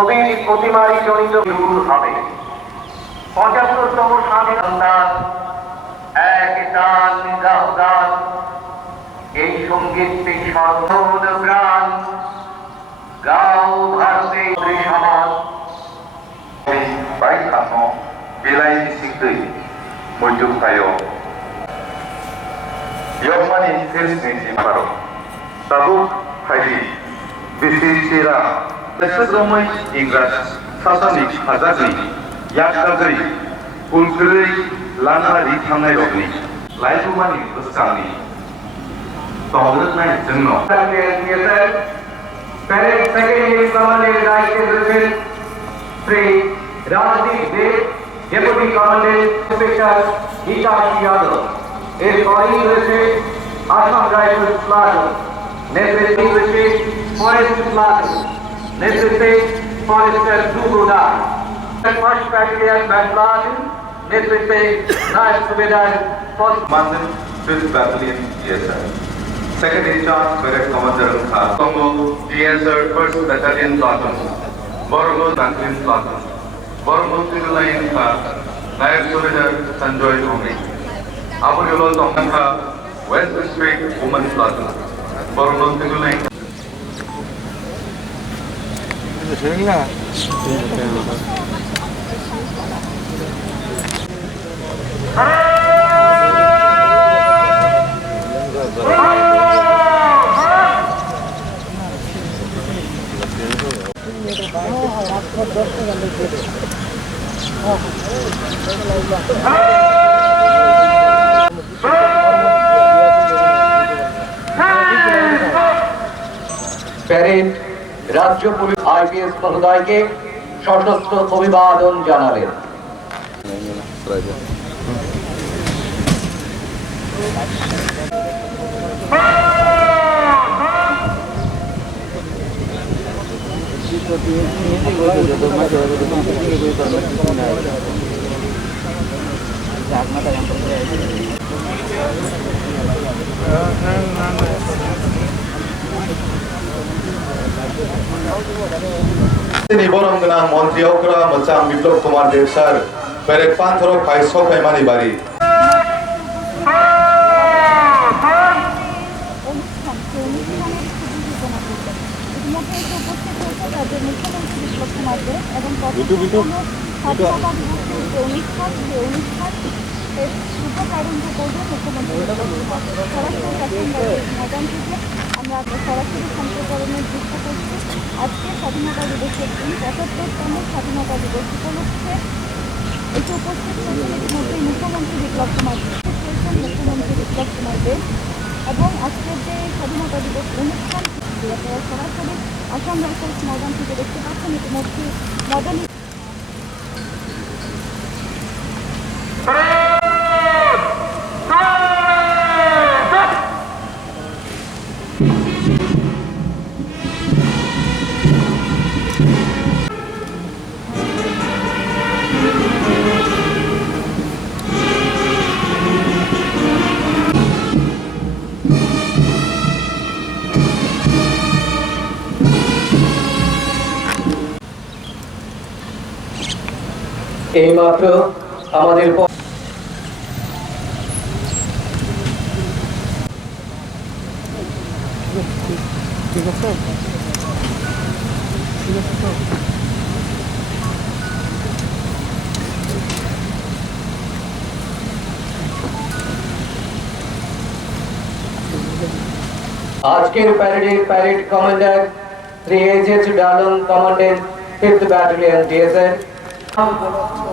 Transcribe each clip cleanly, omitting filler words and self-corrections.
কবির প্রতিমারী জনিত শুরু হবে ৭৫তম স্বাধীনতা এক টান গান এই সঙ্গীতটি সর্বদ প্রাণ গাও ভারতে সমাজ 바이카노 빌라이 싱드이 몰죽하여 영만이 텔스니지 바로 사부 하이디 비시시라 레스로머이 잉가스 사사니 하자지 약가그리 굴그리 라나리 탕나이 로그니 라이브만이 으스장니 떠오르나이 증노 প্যারেড সেক্রেটারি কমান্ডের দায়িত্বে রয়েছেন শ্রী রাজদীপ দেব ডেপুটি কমান্ডেন্ট ইন্সপেক্টর বিকাশ যাদব এরপরেই রয়েছে আসাম রাইফেলস প্লাটুন নেতৃত্বে রয়েছে ফরেস্ট প্লাটুন নেতৃত্বে ফরেস্টার দুগুদা ফার্স্ট ব্যাটালিয়ন প্লাটুন নেতৃত্বে নায়ক সুবেদার Commandant 5th Battalion DSR. Second in charge, Barrack Commander Khan. Congo DSR 1st Battalion Platoon. Borgo Battalion Platoon. Borgo Civil Line Khan. Nayak Surveyor Sanjoy Dhoni. Abuyolo Tongkha West District Women Platoon. Borgo Civil Line. Parade রাজ্য police IPS মহোদয়কে সশস্ত্র অভিবাদন জানালেন। বরং গোনাं মন্ত্রী অগ্রা মোচাং Biplab Kumar Deb sir parade পান্থরক phi সফাইমানি বাড়ি আমরা সরাসরি সম্প্রসারণের যুক্ত করছি। আজকে স্বাধীনতা দিবসের দিন ৭৫তম স্বাধীনতা দিবস উপলক্ষে এটি উপস্থিত হয়েছেন ইতিমধ্যেই মুখ্যমন্ত্রী বিপ্লব কুমার দেব এবং আজকের যে স্বাধীনতা দিবস অনুষ্ঠান আপনারা সরাসরি আসাম রাইফেলস ময়দান থেকে দেখতে পাচ্ছেন। ইতিমধ্যে ময়দানে এইমাত্র আমাদের আজকের প্যারেডের parade commander Shri H Dalong commandant 5th battalion ডিএসএর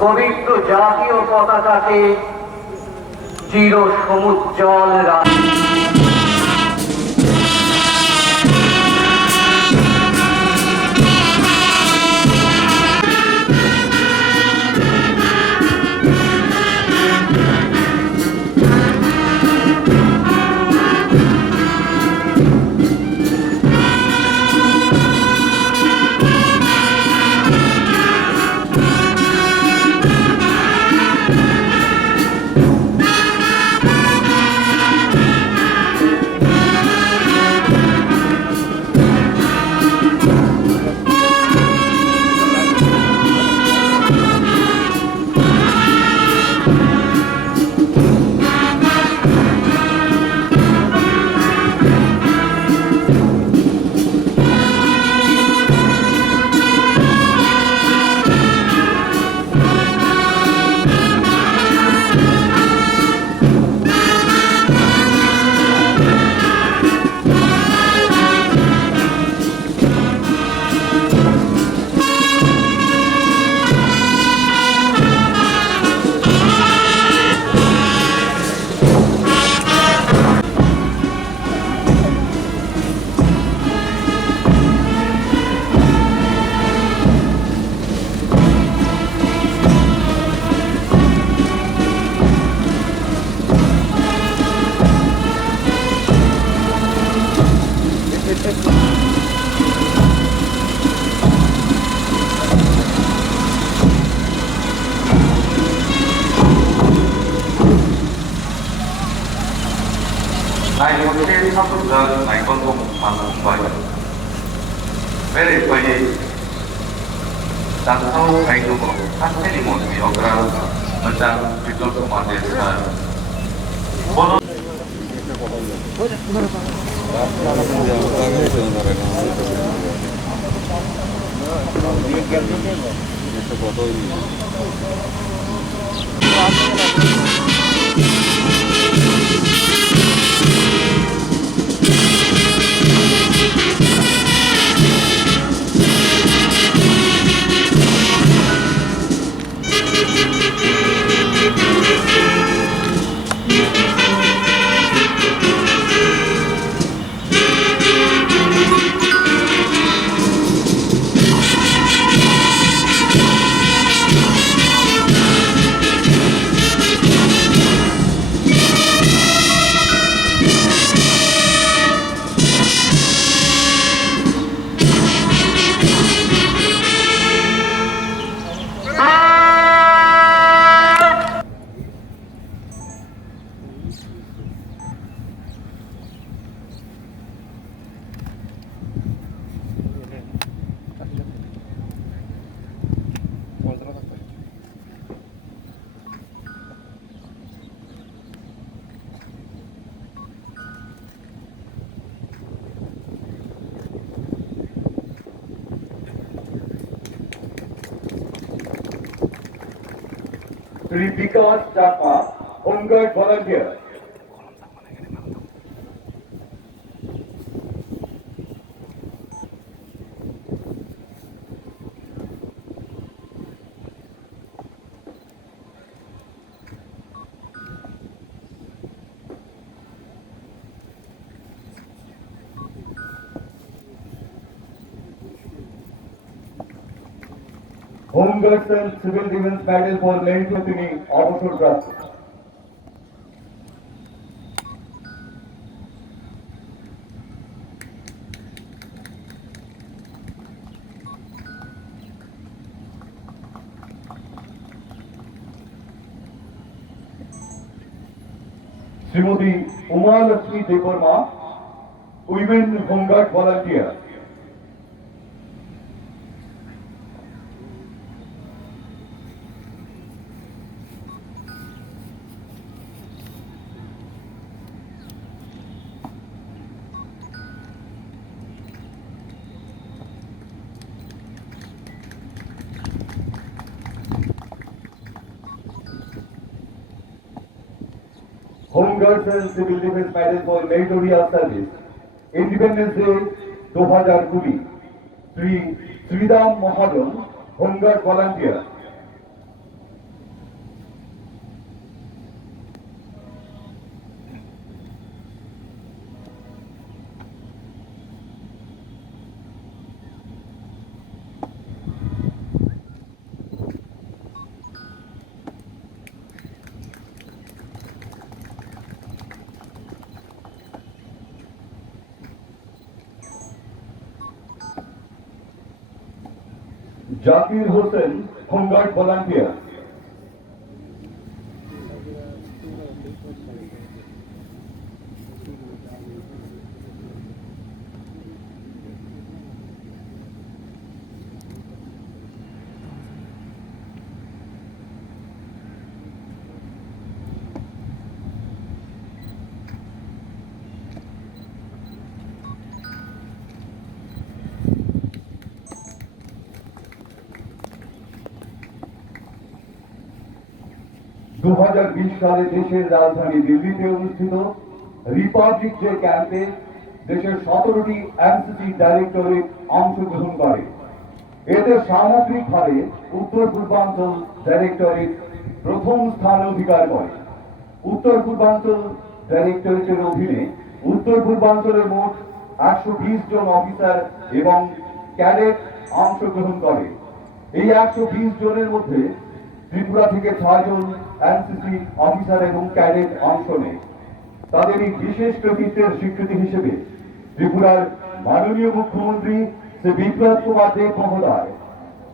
পবিত্র জাতীয় পতাকাকে চির সমুজ্জ্বল 나이몬테 사부가 나이몬공 방송과요. 베레파이 단타오 가이드고 한테리몬이 어그라 먼저 비토스 마데스가 번호 Sri Vikas Chakma, Homeguard volunteer. Homeguards and Civil Defense Medal for Main Tini, Abusur Trust. Srimati Uma Lakshmi Devarma, Women Homeguard volunteer. Homeguards and Civil Defense Medal for Meritorious Service, Independence Day 2020, Sri Sridham Mahajan, Homeguard volunteer. Zakir Hussain, Homeguard volunteer. दो 2020 সালে দেশের রাজধানী দিল্লিতে অনুষ্ঠিত Republic day ক্যাম্পে দেশের 17টি NCC directorate অংশগ্রহণ করে। এতে সামগ্রিকভাবে উত্তর পূর্বাঞ্চল ডাইরেক্টরেট প্রথম স্থান অধিকার করে। উত্তর পূর্বাঞ্চল ডাইরেক্টরেটের অধীনে উত্তর পূর্বাঞ্চলের মোট 120 জন অফিসার এবং ক্যাডেট অংশগ্রহণ করে। এই 120 জনের মধ্যে ত্রিপুরা থেকে 6 জন এনসিসি অফিসার এবং ক্যাডেট অংশ নেয়। তাদের এই বিশেষ কৃতিত্বের স্বীকৃতি হিসেবে ত্রিপুরার মাননীয় মুখ্যমন্ত্রী শ্রী বিপ্লব কুমার দেব মহোদয়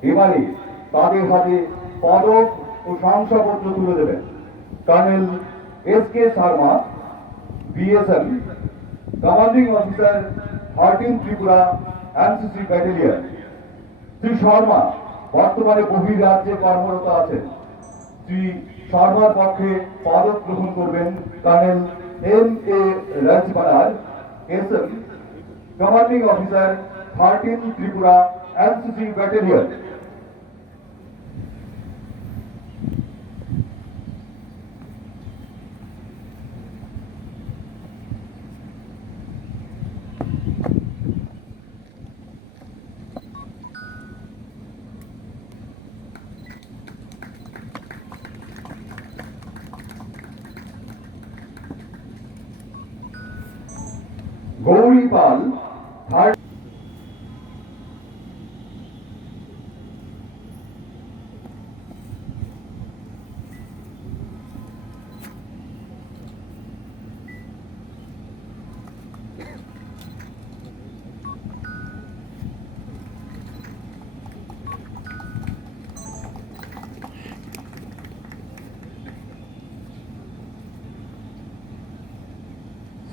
এবারে তাদের হাতে পদক ও শংসাপত্র তুলে দেবেন। Colonel S K Sharma, BSM, Commanding Officer, 13 Tripura NCC Battalion, Shri Sharma বর্তমানে বহির্রাজ্যে কর্মরত আছেন। শ্রী শর্মার পক্ষে পদক গ্রহণ করবেন colonel M.A. রাজপালার, SM, Commanding Officer, 13 Tripura NCC Battalion. Gauri Pal, third.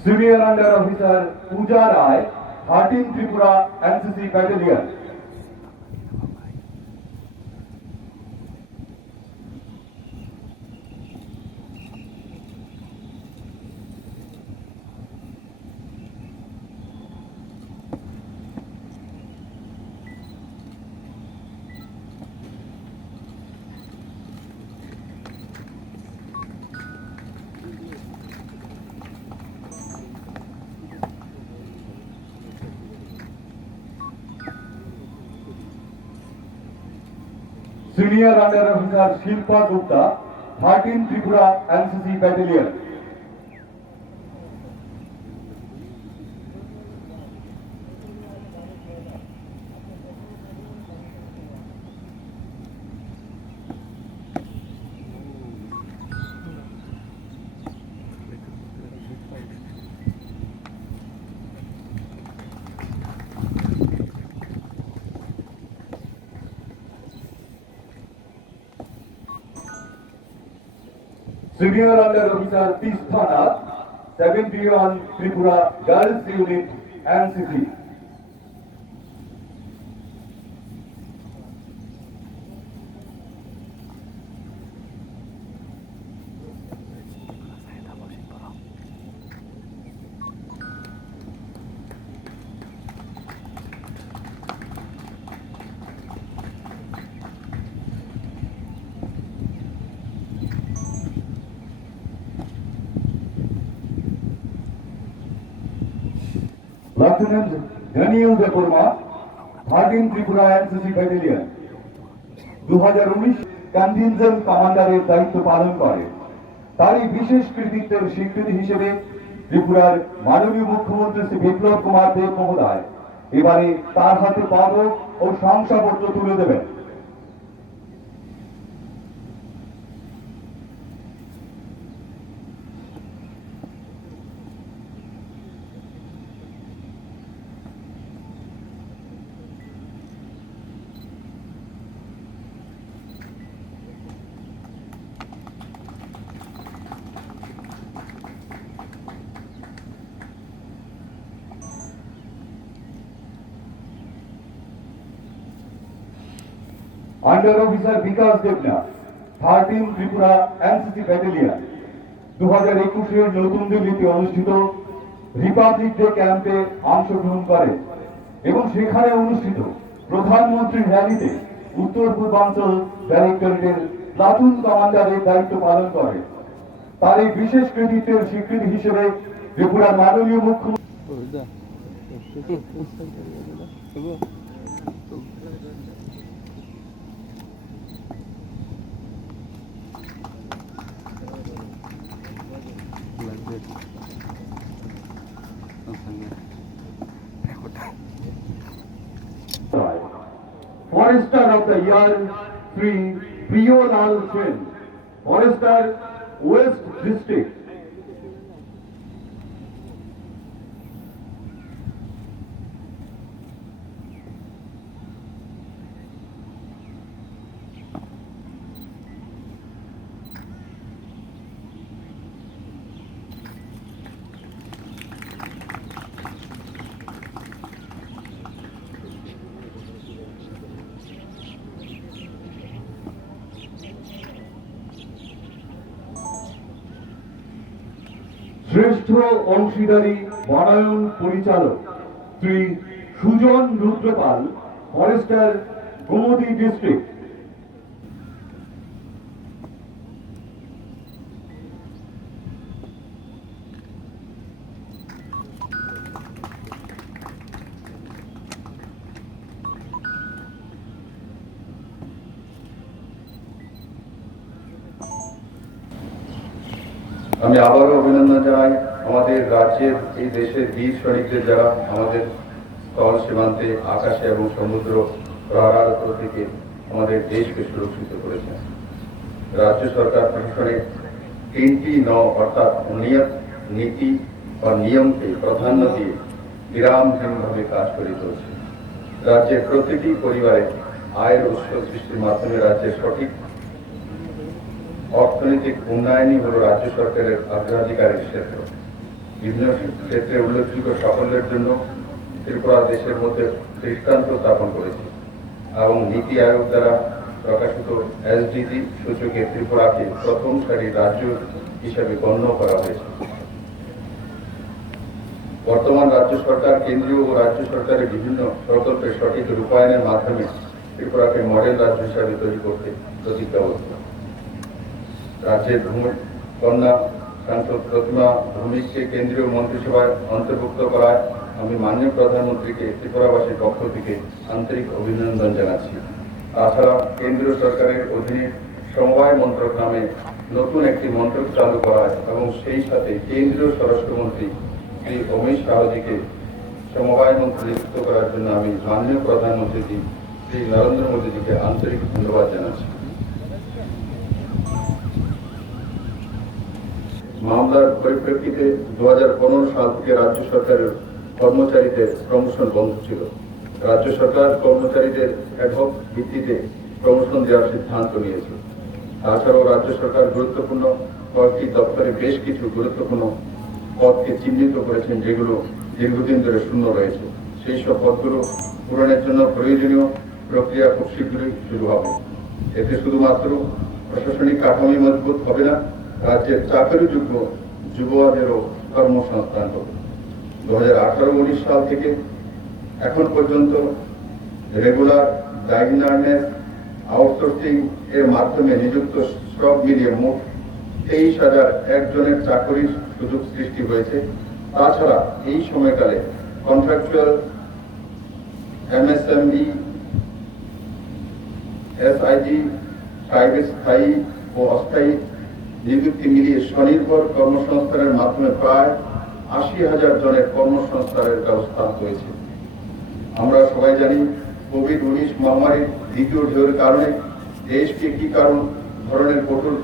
Senior Under Officer Pooja Rai, 13 Tripura NCC Battalion. Senior Under Officer Shilpa Gupta, 13 Tripura NCC Battalion. Senior Under Officer Tisthana, 71 Tripura Girls Unit NCC. Lieutenant Daniel Deporma, 13 Tripura NCC Battalion, 2019 contingent কমান্ডারের দায়িত্ব পালন করে। তারই বিশেষ কৃতিত্বের স্বীকৃতি হিসেবে ত্রিপুরার মাননীয় মুখ্যমন্ত্রী শ্রী বিপ্লব কুমার দেব মহোদয় এবারে তার হাতে পদক ও শংসাপত্র তুলে দেবেন। Under Officer Vikas Devna, 13 Tripura NCC Battalion, 2021 নতুন দিল্লিতে অনুষ্ঠিত রিপাবলিক ডে ক্যাম্পে অংশগ্রহণ করে এবং সেখানে অনুষ্ঠিত প্রধানমন্ত্রীর র্যালিতে উত্তর পূর্বাঞ্চল ডাইরেক্টরেটের প্লাটুন কমান্ডারের দায়িত্ব পালন করে। তার এই বিশেষ কৃতিত্বের স্বীকৃতি হিসেবে ত্রিপুরার মাননীয় মুখ্যমন্ত্রী Forester of the Year, Sri Priyo Lal Sen, Forester, West District. শ্রেষ্ঠ অংশীদারি বনায়ন পরিচালক শ্রী সুজন রুদ্রপাল, ফরেস্টার, গোমতী ডিস্ট্রিক্ট। আমি আবারও অভিনন্দন জানাই আমাদের রাজ্যের এই দেশের বীর সৈনিকদের, যারা আমাদের স্থল সীমান্তে, আকাশে এবং সমুদ্র প্রহারারত থেকে আমাদের দেশকে সুরক্ষিত করেছেন। রাজ্য সরকার প্রশাসনের 3টি ন অর্থাৎ নিয়ত, নীতি বা নিয়মকে প্রাধান্য দিয়ে বিরামহীনভাবে কাজ করে চলছে। রাজ্যের প্রতিটি পরিবারে আয়ের উৎস সৃষ্টির মাধ্যমে রাজ্যের সঠিক অর্থনৈতিক উন্নয়নই হল রাজ্য সরকারের অগ্রাধিকারের ক্ষেত্র। বিভিন্ন ক্ষেত্রে উল্লেখযোগ্য সাফল্যের জন্য ত্রিপুরা দেশের মধ্যে দৃষ্টান্ত স্থাপন করেছে এবং নীতি আয়োগ দ্বারা প্রকাশিত এসডিজি সূচকে ত্রিপুরাকে প্রথম সারির রাজ্য হিসেবে গণ্য করা হয়েছে। বর্তমান রাজ্য সরকার কেন্দ্রীয় ও রাজ্য সরকারের বিভিন্ন প্রকল্পের সঠিক রূপায়নের মাধ্যমে ত্রিপুরাকে মডেল রাজ্য হিসাবে তৈরি করতে প্রতিজ্ঞাবদ্ধ। রাজ্যের কন্যা সাংসদ প্রতিমা ভৌমিককে কেন্দ্রীয় মন্ত্রিসভায় অন্তর্ভুক্ত করায় আমি মাননীয় প্রধানমন্ত্রীকে ত্রিপুরাবাসীর পক্ষ থেকে আন্তরিক অভিনন্দন জানাচ্ছি। তাছাড়া কেন্দ্রীয় সরকারের অধীনে সমবায় মন্ত্রক নামে নতুন একটি মন্ত্রক চালু করায় এবং সেই সাথে কেন্দ্রীয় স্বরাষ্ট্রমন্ত্রী শ্রী অমিত শাহজিকে সমবায় মন্ত্রী নিযুক্ত করার জন্য আমি মাননীয় প্রধানমন্ত্রী শ্রী নরেন্দ্র মোদীজিকে আন্তরিক ধন্যবাদ জানাচ্ছি। মামলার পরিপ্রেক্ষিতে 2015 সাল থেকে রাজ্য সরকারের কর্মচারীদের প্রমোশন বন্ধ ছিল। রাজ্য সরকার কর্মচারীদের অ্যাডহক ভিত্তিতে প্রমোশন দেওয়ার সিদ্ধান্ত নিয়েছে। তাছাড়াও রাজ্য সরকার গুরুত্বপূর্ণ কয়েকটি দপ্তরে বেশ কিছু গুরুত্বপূর্ণ পদকে চিহ্নিত করেছেন, যেগুলো দীর্ঘদিন ধরে শূন্য রয়েছে। সেই সব পদগুলো পূরণের জন্য প্রয়োজনীয় প্রক্রিয়া খুব শীঘ্রই শুরু হবে। এতে শুধুমাত্র প্রশাসনিক কাঠামো মজবুত হবে না, রাজ্যের চাকরিযোগ্য যুবদেরও কর্মসংস্থান হবে। 2018-19 সাল থেকে এখন পর্যন্ত রেগুলার, ডাইনারনেস, আউটসোর্সিং এর মাধ্যমে নিযুক্ত সব মিলিয়ে মোট 23,001 জনের চাকরির সুযোগ সৃষ্টি হয়েছে। তাছাড়া এই সময়কালে কন্ট্রাকচুয়াল, এমএসএমই, এসআইজি, স্থায়ী ও অস্থায়ী নিযুক্তি মিলিয়ে স্বনির্ভর কর্মসংস্থানের মাধ্যমে প্রায় 80,000 জনের কর্মসংস্থানের ব্যবস্থা হয়েছে। আমরা সবাই জানি কোভিড-19 মহামারীর দ্বিতীয় ঢেউয়ের কারণে দেশকে কি ধরনের কঠোর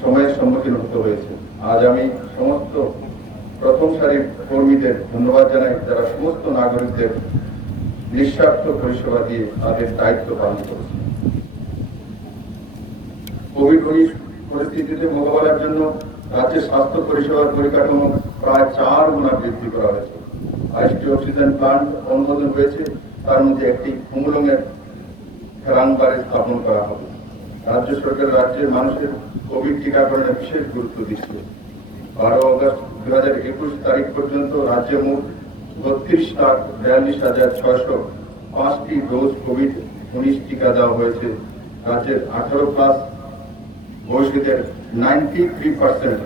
সময়ের সম্মুখীন হতে হয়েছে। আজ আমি সমস্ত প্রথম সারির কর্মীদের ধন্যবাদ জানাই, যারা সমস্ত নাগরিকদের নিঃস্বার্থ পরিষেবা দিয়ে তাদের দায়িত্ব পালন করেছে। কোভিড-19 পরিস্থিতিতে মোকাবেলার জন্য রাজ্যের স্বাস্থ্য পরিষেবার পরিকাঠামো প্রায় 4 গুণা বৃদ্ধি করা হয়েছে। 22টি অক্সিজেন প্লান্ট অনুমোদন হয়েছে, তার মধ্যে একটি কুমুলংয়ের ফেরাংবারে স্থাপন করা হবে। রাজ্য সরকার রাজ্যের মানুষের কোভিড টিকাকরণে বিশেষ গুরুত্ব দিচ্ছে। 12 আগস্ট 2021 তারিখ পর্যন্ত রাজ্যে মোট 32,42,605টি ডোজ কোভিড-19 টিকা দেওয়া হয়েছে। রাজ্যের 18+ বয়সীদের 93%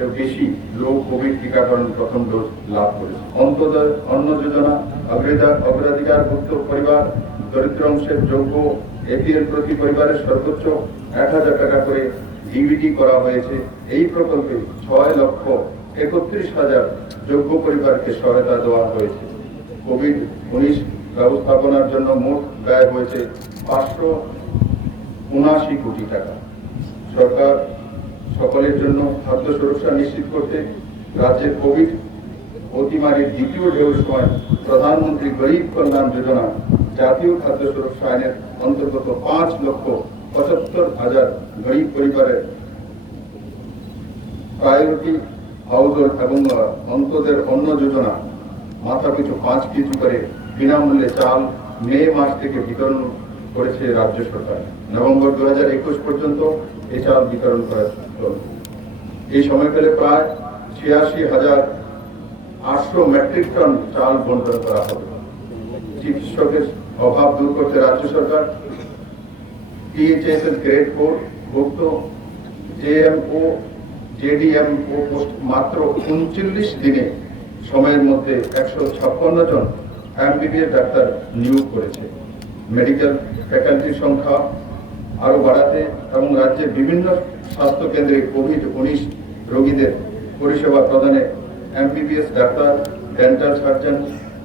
এর বেশি লোক কোভিড টিকাকরণ প্রথম ডোজ লাভ করেছে। অন্তর্দয় অন্ন যোজনা, অগ্রাধিকারভুক্ত পরিবার, দরিদ্র অংশের যোগ্য এপিএল প্রতি পরিবারের সর্বোচ্চ 1,000 টাকা করে ডিবিটি করা হয়েছে। এই প্রকল্পে 6,31,000 যোগ্য পরিবারকে সহায়তা দেওয়া হয়েছে। কোভিড-19 ব্যবস্থাপনার জন্য মোট ব্যয় হয়েছে 579 কোটি টাকা। সরকার সকলের জন্য খাদ্য সুরক্ষা নিশ্চিত করতে রাজ্যের কোভিড অতিমারীর দ্বিতীয় ঢেউর সময় প্রধানমন্ত্রী গরিব কল্যাণ যোজনা জাতীয় খাদ্য সুরক্ষা আইনের অন্তর্গত 5,75,000 গরিব পরিবারের প্রায়োরিটি হাউসহোল্ড এবং অন্তদের অন্ন যোজনা মাথাপিছু 5 কেজি করে বিনামূল্যে চাল মে মাস থেকে বিতরণ করেছে রাজ্য সরকার। নভেম্বর 2021 পর্যন্ত এই চাল বিতরণ করা চলবে। এই সময়কালে প্রায় 86,800 মেট্রিক টন চাল বন্টন করা হবে। চিকিৎসকের অভাব দূর করতে রাজ্য সরকার টিএইচএস গ্রেড 4 ভুক্ত জেএমও জেডিএমও পোস্ট মাত্র 39 দিনে সময়ের মধ্যে 156 জন এমবিবিএস ডাক্তার নিয়োগ করেছে। মেডিকেল ফ্যাকাল্টির সংখ্যা আরো বাড়াতে এবং রাজ্যের বিভিন্ন স্বাস্থ্য কেন্দ্রে কোভিড-19 রোগীদের পরিষেবা প্রদানে MBBS doctor, dental surgeon,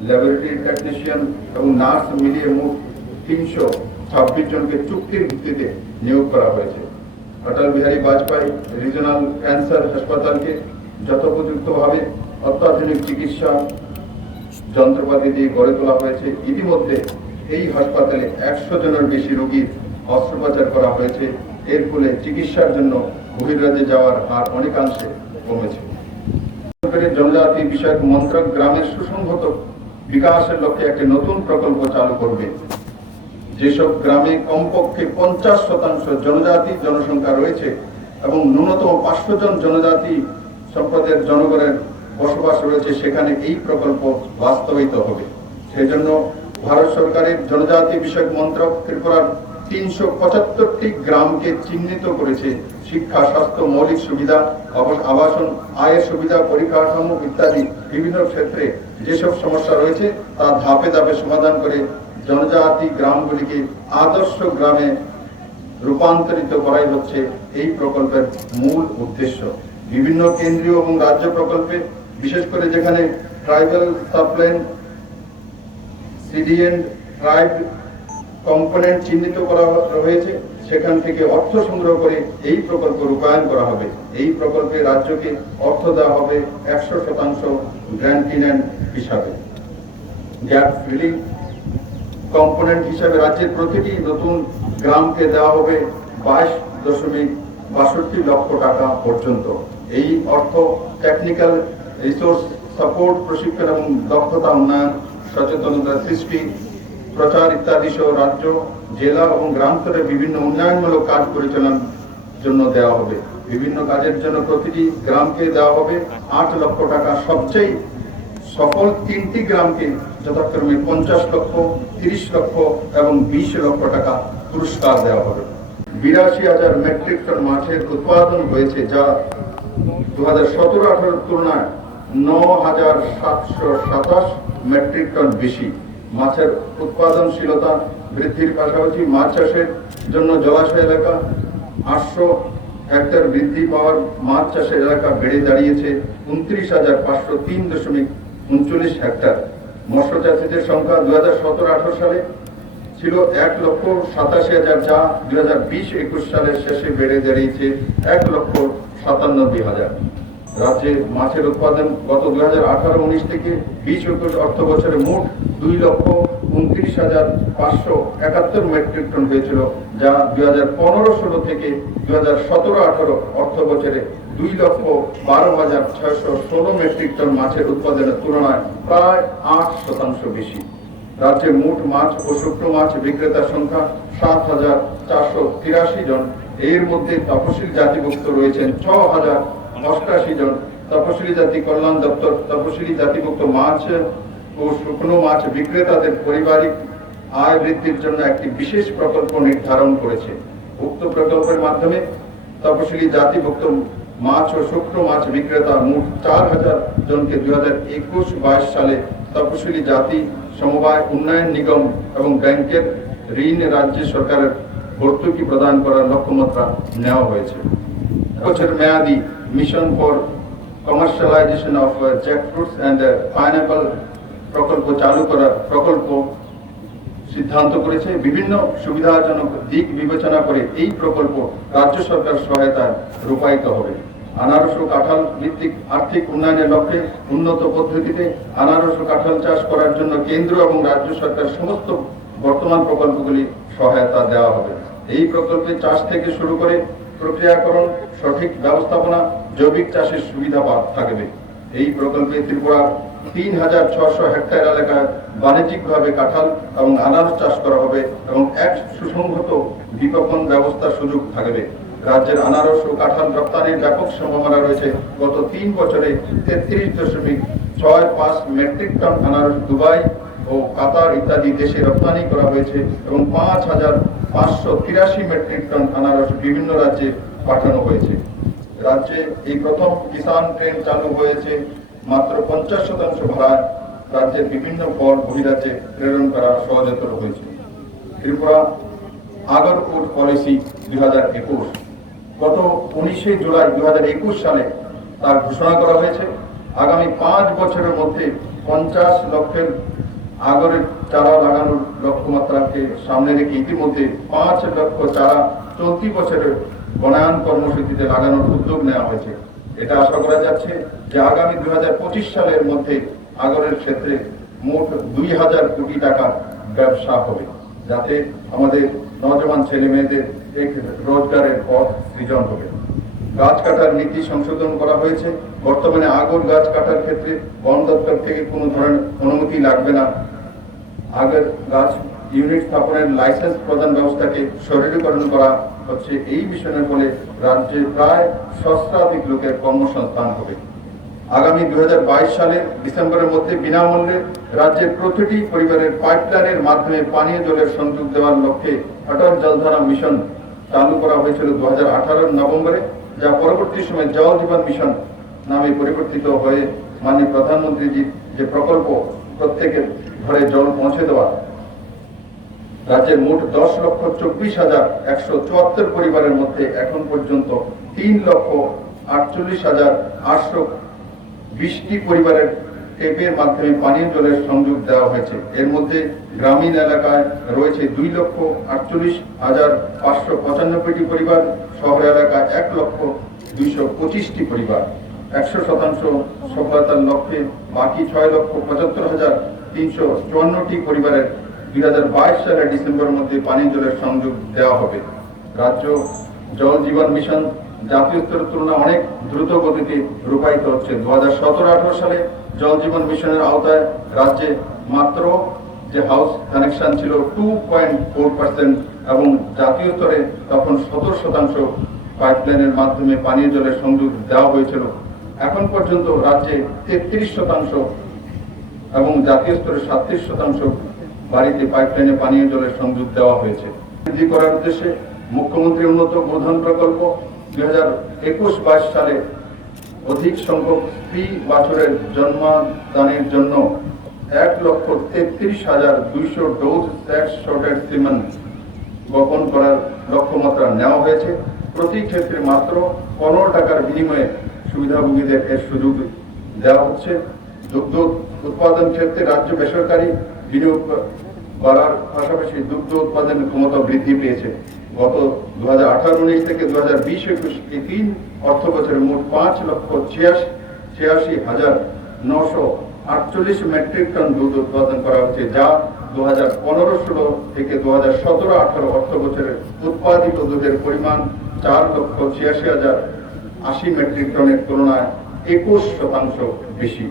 laboratory technician এবং নার্স মিলিয়ে মোট 326 জনকে চুক্তির ভিত্তিতে নিয়োগ করা হয়েছে। অটল বিহারী বাজপেয়ী রিজনাল ক্যান্সার হাসপাতালকে যথোপযুক্তভাবে অত্যাধুনিক চিকিৎসা যন্ত্রপাতি দিয়ে গড়ে তোলা হয়েছে। ইতিমধ্যে এই হাসপাতালে 100 জনের বেশি রোগীর অস্ত্রোপচার করা হয়েছে। এর ফলে চিকিৎসার জন্য বহির্রাজ্যে যাওয়ার হার অনেকাংশে কমেছে। জনজাতি বিষয়ক মন্ত্রক গ্রামের সুসংহত বিকাশের লক্ষ্যে একটি নতুন প্রকল্প চালু করবে। যেসব গ্রামে কমপক্ষে 50% জনজাতি জনসংখ্যা রয়েছে এবং ন্যূনতম 500 জন জনজাতি সম্প্রদায়ের জনগণের বসবাস রয়েছে, সেখানে এই প্রকল্প বাস্তবায়িত হবে। সেজন্য ভারত সরকারের জনজাতি বিষয়ক মন্ত্রক ত্রিপুরার 375টি গ্রামকে চিহ্নিত করেছে। শিক্ষা, স্বাস্থ্য, মৌলিক সুবিধা, আবাসন, আয়ের সুবিধা, পরিকাঠামো ইত্যাদি বিভিন্ন ক্ষেত্রে যেসব সমস্যা রয়েছে তা ধাপে ধাপে সমাধান করে জনজাতি গ্রামগুলিকে আদর্শ গ্রামে রূপান্তরিত করাই হচ্ছে এই প্রকল্পের মূল উদ্দেশ্য। বিভিন্ন কেন্দ্রীয় এবং রাজ্য প্রকল্পে বিশেষ করে যেখানে ট্রাইবাল সাবপ্ল্যান, সিডিএন, ট্রাইব কম্পোনেন্ট চিহ্নিত করা হয়েছে, সেখান থেকে অর্থ সংগ্রহ করে এই প্রকল্প রূপায়ণ করা হবে। এই প্রকল্পে রাজ্যকে অর্থ দেওয়া হবে 100% গ্র্যান্ট ইন হ্যান্ড হিসাবে। গ্যাপ ফিলিং কম্পোনেন্ট হিসাবে রাজ্যের প্রতিটি নতুন গ্রামকে দেওয়া হবে 22.62 লক্ষ টাকা পর্যন্ত। এই অর্থ টেকনিক্যাল রিসোর্স সাপোর্ট, প্রশিক্ষণ এবং দক্ষতা উন্নয়ন, সচেতনতা সৃষ্টি, প্রচার ইত্যাদি সহ রাজ্য, জেলা এবং গ্রাম স্তরে বিভিন্ন উন্নয়নমূলক কাজ পরিচালনার জন্য দেওয়া হবে। বিভিন্ন কাজের জন্য প্রতিটি গ্রামকে দেওয়া হবে 8 লক্ষ টাকা। সবচেয়ে সফল 3টি গ্রামকে যথাক্রমে 50 লক্ষ, 30 লক্ষ এবং 20 লক্ষ টাকা পুরস্কার দেওয়া হবে। 82,000 মেট্রিক টন মাছের উৎপাদন হয়েছে, যা 2017-18 তুলনায় 9,727 মেট্রিক টন বেশি। মাছের উৎপাদনশীলতা বৃদ্ধির পাশাপাশি মাছ চাষের জন্য জলাশয় এলাকা 800 হেক্টর বৃদ্ধি পাওয়ার মাছ চাষের এলাকা বেড়ে দাঁড়িয়েছে 29,503.39 হেক্টর। মৎস্য চাষীদের সংখ্যা 2017-18 সালে ছিল 1,87,000, যা 2020-21 সালের শেষে বেড়ে দাঁড়িয়েছে 1,97,000। রাজ্যে মাছের উৎপাদন গত 2018-19 থেকে 20-21 অর্থ বছরে মোট 2,29,571 মেট্রিক টন হয়েছিল, যা 2015-16 থেকে 2017-18 অর্থ বছরে 2,12,616 মেট্রিক টন মাছের উৎপাদনের তুলনায় প্রায় 8% বেশি। রাজ্যে মোট মাছ ও শুকনো মাছ বিক্রেতার সংখ্যা 7,483 জন। এর মধ্যে তপশিলি জাতিভুক্ত রয়েছেন 6,088 জন। তপশিলি জাতি কল্যাণ দপ্তর তপশিলি জাতিভুক্ত মাছ ও শুকনো মাছ বিক্রেতাদের পারিবারিক আয় বৃদ্ধির জন্য একটি বিশেষ প্রকল্প নির্ধারণ করেছে। উক্ত প্রকল্পের মাধ্যমে তপশিলি জাতিভুক্ত মাছ ও শুকনো মাছ বিক্রেতা মোট 4,000 জনকে 2021-22 সালে তপশিলি জাতি সমবায় উন্নয়ন নিগম এবং ব্যাংকের ঋণ রাজ্য সরকারের ভর্তুকি প্রদান করার লক্ষ্যমাত্রা নেওয়া হয়েছে। বছর মেয়াদী mission for commercialization of jackfruits and pineapple প্রকল্প চালু করার প্রকল্প সিদ্ধান্ত করেছে। বিভিন্ন সুবিধাজনক দিক বিবেচনা করে এই প্রকল্প রাজ্য সরকার সহায়তায় রূপায়িত হবে। আনারস ও কাঁঠাল ভিত্তিক আর্থিক উন্নয়নের লক্ষ্যে উন্নত পদ্ধতিতে আনারস ও কাঁঠাল চাষ করার জন্য কেন্দ্র এবং রাজ্য সরকার সমস্ত বর্তমান প্রকল্পগুলি সহায়তা দেওয়া হবে। এই প্রকল্পে চাষ থেকে শুরু করে প্রক্রিয়াকরণ, সঠিক ব্যবস্থাপনা, জৈবিক চাষের সুবিধা থাকবে। এই প্রকল্পে ত্রিপুরার 3,600 হেক্টর এলাকায় বাণিজ্যিকভাবে কাঁঠাল এবং আনারস চাষ করা হবে এবং এক সুসংহত বিপণন ব্যবস্থার সুযোগ থাকবে। রাজ্যের আনারস ও কাঁঠাল রপ্তানির ব্যাপক সম্ভাবনা রয়েছে। গত 3 বছরে 33.65 মেট্রিক টন আনারস দুবাই ও কাতার ইত্যাদি দেশে রপ্তানি করা হয়েছে এবং 5,583 মেট্রিক টন আনারস বিভিন্ন রাজ্যে পাঠানো হয়েছে। রাজ্যে এই প্রথম কিষাণ ট্রেন চালু হয়েছে। মাত্র 50% ভাড়ায় রাজ্যের বিভিন্ন ফল বহিরাজ্যে প্রেরণ করা সহজতর হয়েছে। ত্রিপুরা আগর উড পলিসি 2021 গত 19 জুলাই 2021 সালে তার ঘোষণা করা হয়েছে। আগামী 5 বছরের মধ্যে 50 লক্ষের আগরের চারা লাগানোর লক্ষ্যমাত্রাকে সামনে রেখে ইতিমধ্যে 5 লক্ষ চারা চলতি বছরের বনায়ন কর্মসূচিতে লাগানোর উদ্যোগ নেওয়া হয়েছে। এটা আশা করা যাচ্ছে যে আগামী 2025 সালের মধ্যে আগরের ক্ষেত্রে মোট 2000 কোটি টাকার ব্যবসা হবে, যাতে আমাদের নজওয়ান ছেলে মেয়েদের এক রোজগারের পথ সৃজন হবে। গাছ কাটার নীতি সংশোধন করা হয়েছে। বর্তমানে আগর গাছ কাটার ক্ষেত্রে বন দপ্তর থেকে কোনো ধরনের অনুমতি লাগবে না। আগের গাছ ইউনিট স্থাপনের লাইসেন্স প্রদান ব্যবস্থাকে সরলীকরণ করা হচ্ছে। এই মিশনের ফলে রাজ্যে প্রায় সহস্রাধিক লোকের কর্মসংস্থান হবে। আগামী 2022 সালের ডিসেম্বরের মধ্যে বিনামূল্যে রাজ্যের প্রতিটি পরিবারের পাইপলাইনের মাধ্যমে পানীয় জলের সংযোগ দেওয়ার লক্ষ্যে অটল জলধারা মিশন চালু করা হয়েছিল 2018 নভেম্বরে, যা পরবর্তী সময়ে জল জীবন মিশন নামে পরিবর্তিত হয়ে মাননীয় প্রধানমন্ত্রীজির যে প্রকল্প প্রত্যেকের ঘরে জল পৌঁছে দেওয়া। রাজ্যের মোট 10,24,174 পরিবারের মধ্যে এখন পর্যন্ত 3,48,820টি পরিবারের টেপের মাধ্যমে পানীয় জলের সংযোগ দেওয়া হয়েছে। এর মধ্যে গ্রামীণ এলাকায় রয়েছে 2,48,595টি পরিবার, শহর এলাকায় 1,225টি পরিবার। 100% সফলতার লক্ষ্যে বাকি 6,75,354টি পরিবারের 2022 সালের ডিসেম্বরের মধ্যে পানীয় জলের সংযোগ দেওয়া হবে। রাজ্য জল জীবন মিশন জাতীয় স্তরের তুলনায় অনেক দ্রুত গতিতে রূপায়িত হচ্ছে। 2017-18 সালে জল জীবন মিশনের আওতায় রাজ্যে মাত্র যে হাউস কানেকশন ছিল 2.4% এবং জাতীয় স্তরে তখন 17% পাইপলাইনের মাধ্যমে পানীয় জলের সংযোগ দেওয়া হয়েছিল। এখন পর্যন্ত রাজ্যে 33% এবং জাতীয় স্তরে 37% বাড়িতে পাইপলাইনে পানীয় জলের সংযোগ দেওয়া হয়েছে। বৃদ্ধি করার উদ্দেশ্যে মুখ্যমন্ত্রী উন্নত গোধন প্রকল্প 2021-22 সালে অধিক সংখ্যক স্ত্রী বাছুরের জন্মদানের জন্য 1,33,200 ডোজ সেক্স শর্টেড সিমেন বপন করার লক্ষ্যমাত্রা নেওয়া হয়েছে। প্রতি ক্ষেত্রে মাত্র 15 টাকার বিনিময়ে সুবিধাভোগীদের এর সুযোগ দেওয়া হচ্ছে। দুগ্ধ উৎপাদন ক্ষেত্রে রাজ্য বেসরকারি বিনিয়োগ বাড়ার পাশাপাশি দুগ্ধ উৎপাদনের ক্ষমতা বৃদ্ধি পেয়েছে। গত 2018-19 থেকে 2020-21 এই 3 অর্থ বছরে মোট 5,86,948 মেট্রিক টন দুধ উৎপাদন করা হচ্ছে, যা 2015-16 থেকে 2017-18 অর্থ বছরের উৎপাদিত দুধের পরিমাণ 4,86,080 মেট্রিক টনের তুলনায় 21% বেশি।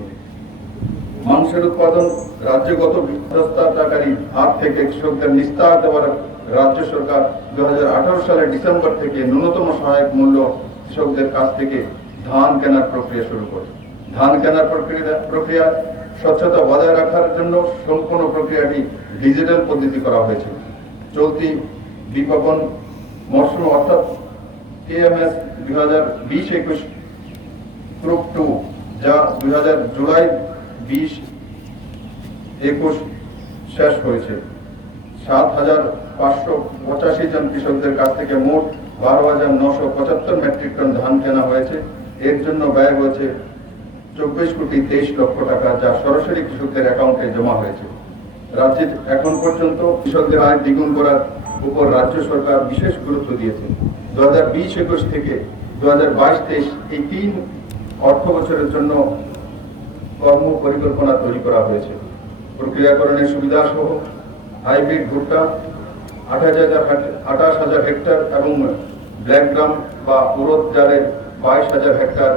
মাংসের উৎপাদন রাজ্যগত বিধ্বস্তাকারী হাত থেকে কৃষকদের নিস্তার দেওয়ার রাজ্য সরকার 2018 সালের ডিসেম্বর থেকে ন্যূনতম সহায়ক মূল্য কৃষকদের কাছ থেকে ধান কেনার প্রক্রিয়া শুরু করে। ধান কেনার প্রক্রিয়া স্বচ্ছতা বজায় রাখার জন্য সম্পূর্ণ প্রক্রিয়াটি ডিজিটাল পদ্ধতি করা হয়েছে। চলতি বিপণন মৌসুম অর্থাৎ কেএমএস 2020-21 গ্রুপ 2, যা জুলাই 2021 শেষ হয়েছে, 7,585 জন কৃষকদের কাছ থেকে মোট 12,975 মেট্রিক টন ধান কেনা হয়েছে। এর জন্য ব্যয় হয়েছে 24,23 লক্ষ টাকা, যা সরাসরি কৃষকদের অ্যাকাউন্টে জমা হয়েছে। রাজ্যে এখন পর্যন্ত কৃষকদের আয় দ্বিগুণ করার উপর রাজ্য সরকার বিশেষ গুরুত্ব দিয়েছে। 2020-21 থেকে 2022-23 এই 3 অর্থ বছরের জন্য কর্ম পরিকল্পনা তৈরি করা হয়েছে। প্রক্রিয়াকরণের সুবিধা সহ হাইব্রিড ভুট্টা 28,000 হেক্টর এবং ব্ল্যাকগ্রাম বা উড়দ ডালের 22,000 হেক্টর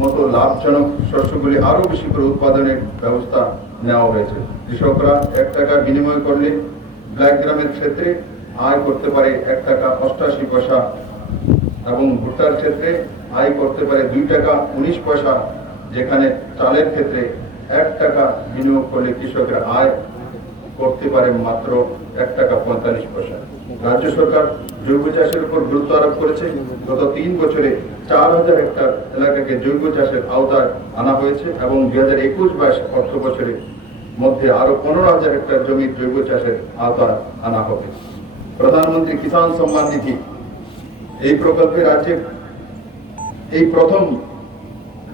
মতো লাভজনক শস্যগুলি আরো বেশি করে উৎপাদনের ব্যবস্থা নেওয়া হয়েছে। কৃষকরা 1 টাকা বিনিময় করলে ব্ল্যাকগ্রামের ক্ষেত্রে আয় করতে পারে 1 টাকা 88 পয়সা এবং ভুট্টার ক্ষেত্রে আয় করতে পারে 2 টাকা 19 পয়সা, যেখানে চালের ক্ষেত্রে 1 টাকা বিনিয়োগ করলে কৃষকের আয় করতে পারে মাত্র 1 টাকা 45 পয়সা। রাজ্য সরকার জৈব চাষের উপর গুরুত্ব আরোপ করেছে। গত 3 বছরে 4000 হেক্টর এলাকাকে জৈব চাষের আওতায় আনা হয়েছে এবং 2021-22 অর্থ বছরের মধ্যে আরো 15,000 হেক্টর জমি জৈব চাষের আওতায় আনা হবে। প্রধানমন্ত্রী কিষাণ সম্মান নিধি এই প্রকল্পে রাজ্যে এই প্রথম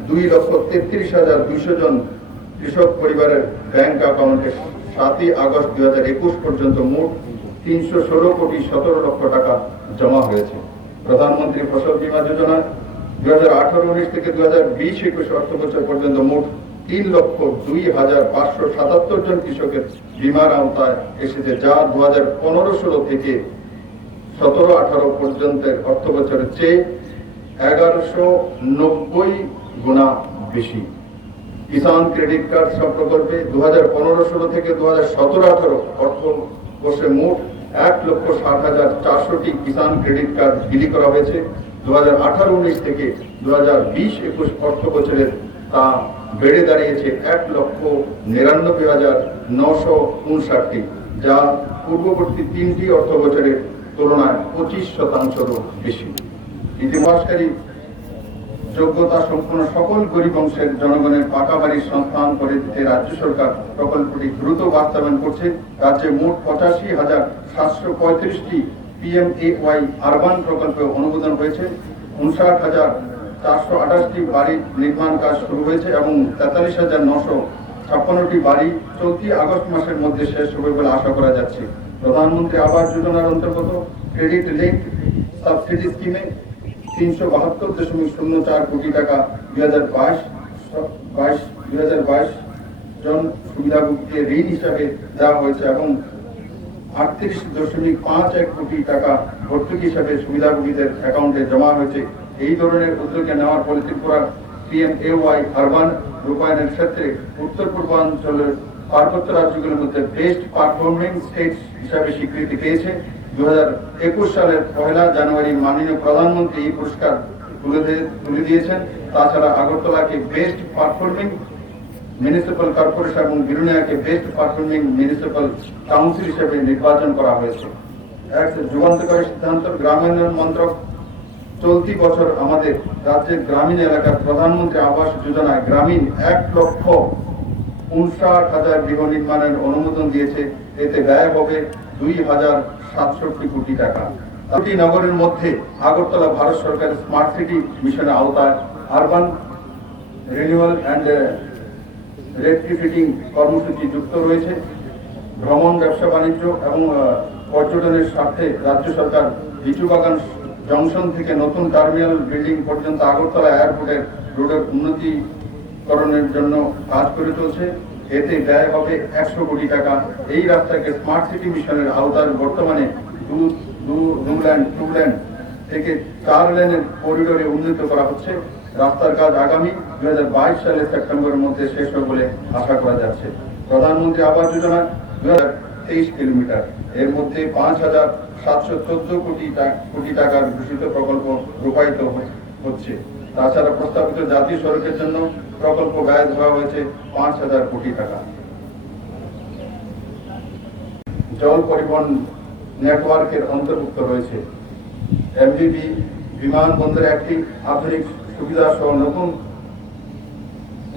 2,33,200 জন কৃষক পরিবারের ব্যাংক অ্যাকাউন্টে 7ই আগস্ট 2021 পর্যন্ত মোট 316 কোটি 17 লক্ষ টাকা জমা হয়েছে। প্রধানমন্ত্রী ফসল বীমা যোজনা 2018-19 থেকে 2020-21 অর্থ বছর পর্যন্ত মোট 3,02,577 জন কৃষকের বীমার আওতায় এসেছে, যা 2015-16 থেকে 17-18 পর্যন্তের অর্থ বছরের চেয়ে 1190 গুণা বেশি। কিষাণ ক্রেডিট কার্ড প্রকল্পে 2015-16 থেকে 2017-18 অর্থ বর্ষে মোট 1,60,400টি কিষাণ ক্রেডিট কার্ড বিলি করা হয়েছে। 2018-19 থেকে 2020-21 অর্থ বছরের তা বেড়ে দাঁড়িয়েছে 1,99,959টি, যা পূর্ববর্তী 3টি অর্থ বছরের তুলনায় 25% বেশি। ইতিবাসকারী যোগ্যতা সম্পন্ন সকল গরিব অংশের জনগণের পাকা বাড়ির সংস্থান করে দিতে রাজ্য সরকার প্রকল্পটি দ্রুত বাস্তবায়ন করছে। রাজ্যে মোট 85,735টি PMAY আরবান প্রকল্পে অনুমোদন হয়েছে। 59,428টি বাড়ির নির্মাণ কাজ শুরু হয়েছে এবং 43,956টি বাড়ি চলতি আগস্ট মাসের মধ্যে শেষ হবে বলে আশা করা যাচ্ছে। প্রধানমন্ত্রী আবাস যোজনার অন্তর্গত ক্রেডিট লিঙ্ক সাবসিডি স্কিমে 372.04 কোটি টাকা 2022 জন সুবিধাভোগীকে ঋণ হিসাবে দেওয়া হয়েছে এবং 38.51 কোটি টাকা ভর্তুকি হিসাবে সুবিধাভোগীদের অ্যাকাউন্টে জমা হয়েছে। এই ধরনের উদ্যোগে নেওয়ার ফলে ত্রিপুরার PMAY আরবান রূপায়ণের ক্ষেত্রে উত্তর পূর্বাঞ্চলের পার্বত্য রাজ্যগুলির মধ্যে বেস্ট পারফর্মিং স্টেট হিসাবে স্বীকৃতি পেয়েছে। 2021 সালের 1 জানুয়ারি মাননীয় প্রধানমন্ত্রী এই পুরস্কার তুলে দিয়েছেন। তাছাড়া আগরতলাকে বেস্ট পারফর্মিং মিউনিসিপ্যাল কর্পোরেশন এবং বিরুনিয়াকে বেস্ট পারফর্মিং মিউনিসিপ্যাল কাউন্সিল হিসেবে নির্বাচন করা হয়েছে। এক যুগান্তকারী সিদ্ধান্ত গ্রামোন্নয়ন মন্ত্রক চলতি বছর আমাদের রাজ্যের গ্রামীণ এলাকার প্রধানমন্ত্রী আবাস যোজনায় গ্রামীণ 1,59,000 গৃহ নির্মাণের অনুমোদন দিয়েছে। এতে ব্যয় হবে 2,067 কোটি টাকা। দুটি নগরের মধ্যে আগরতলা ভারত সরকারের স্মার্ট সিটি মিশনের আওতায় আরবান রিনিউয়াল অ্যান্ড রেট্রিফিটিং কর্মসূচি যুক্ত রয়েছে। ভ্রমণ, ব্যবসা বাণিজ্য এবং পর্যটনের স্বার্থে রাজ্য সরকার লিচুবাগান জংশন থেকে নতুন টার্মিনাল বিল্ডিং পর্যন্ত আগরতলা এয়ারপোর্টের রোডের উন্নতিকরণের জন্য কাজ করে চলছে। এতে ব্যয় হবে 100 কোটি টাকা। এই রাস্তাকে স্মার্ট সিটি মিশনের আওতায় বর্তমানে 2 লেন থেকে 4 লেনের করিডোরে উন্নীত করা হচ্ছে। রাস্তার কাজ আগামী 2022 সালের সেপ্টেম্বরের মধ্যে শেষ হবে বলে আশা করা যাচ্ছে। প্রধানমন্ত্রী আবাস যোজনা 2023 কিলোমিটার, এর মধ্যে 5,714 কোটি টাকার ঘোষিত প্রকল্প রূপায়িত হচ্ছে। তাছাড়া প্রস্তাবিত জাতীয় সড়কের জন্য প্রকল্প ব্যয় ধরা হয়েছে 5,000 কোটি টাকা। জল পরিবহন নেটওয়ার্কের অন্তর্ভুক্ত রয়েছে। MBB বিমানবন্দরে একটি আধুনিক সুবিধা সহ নতুন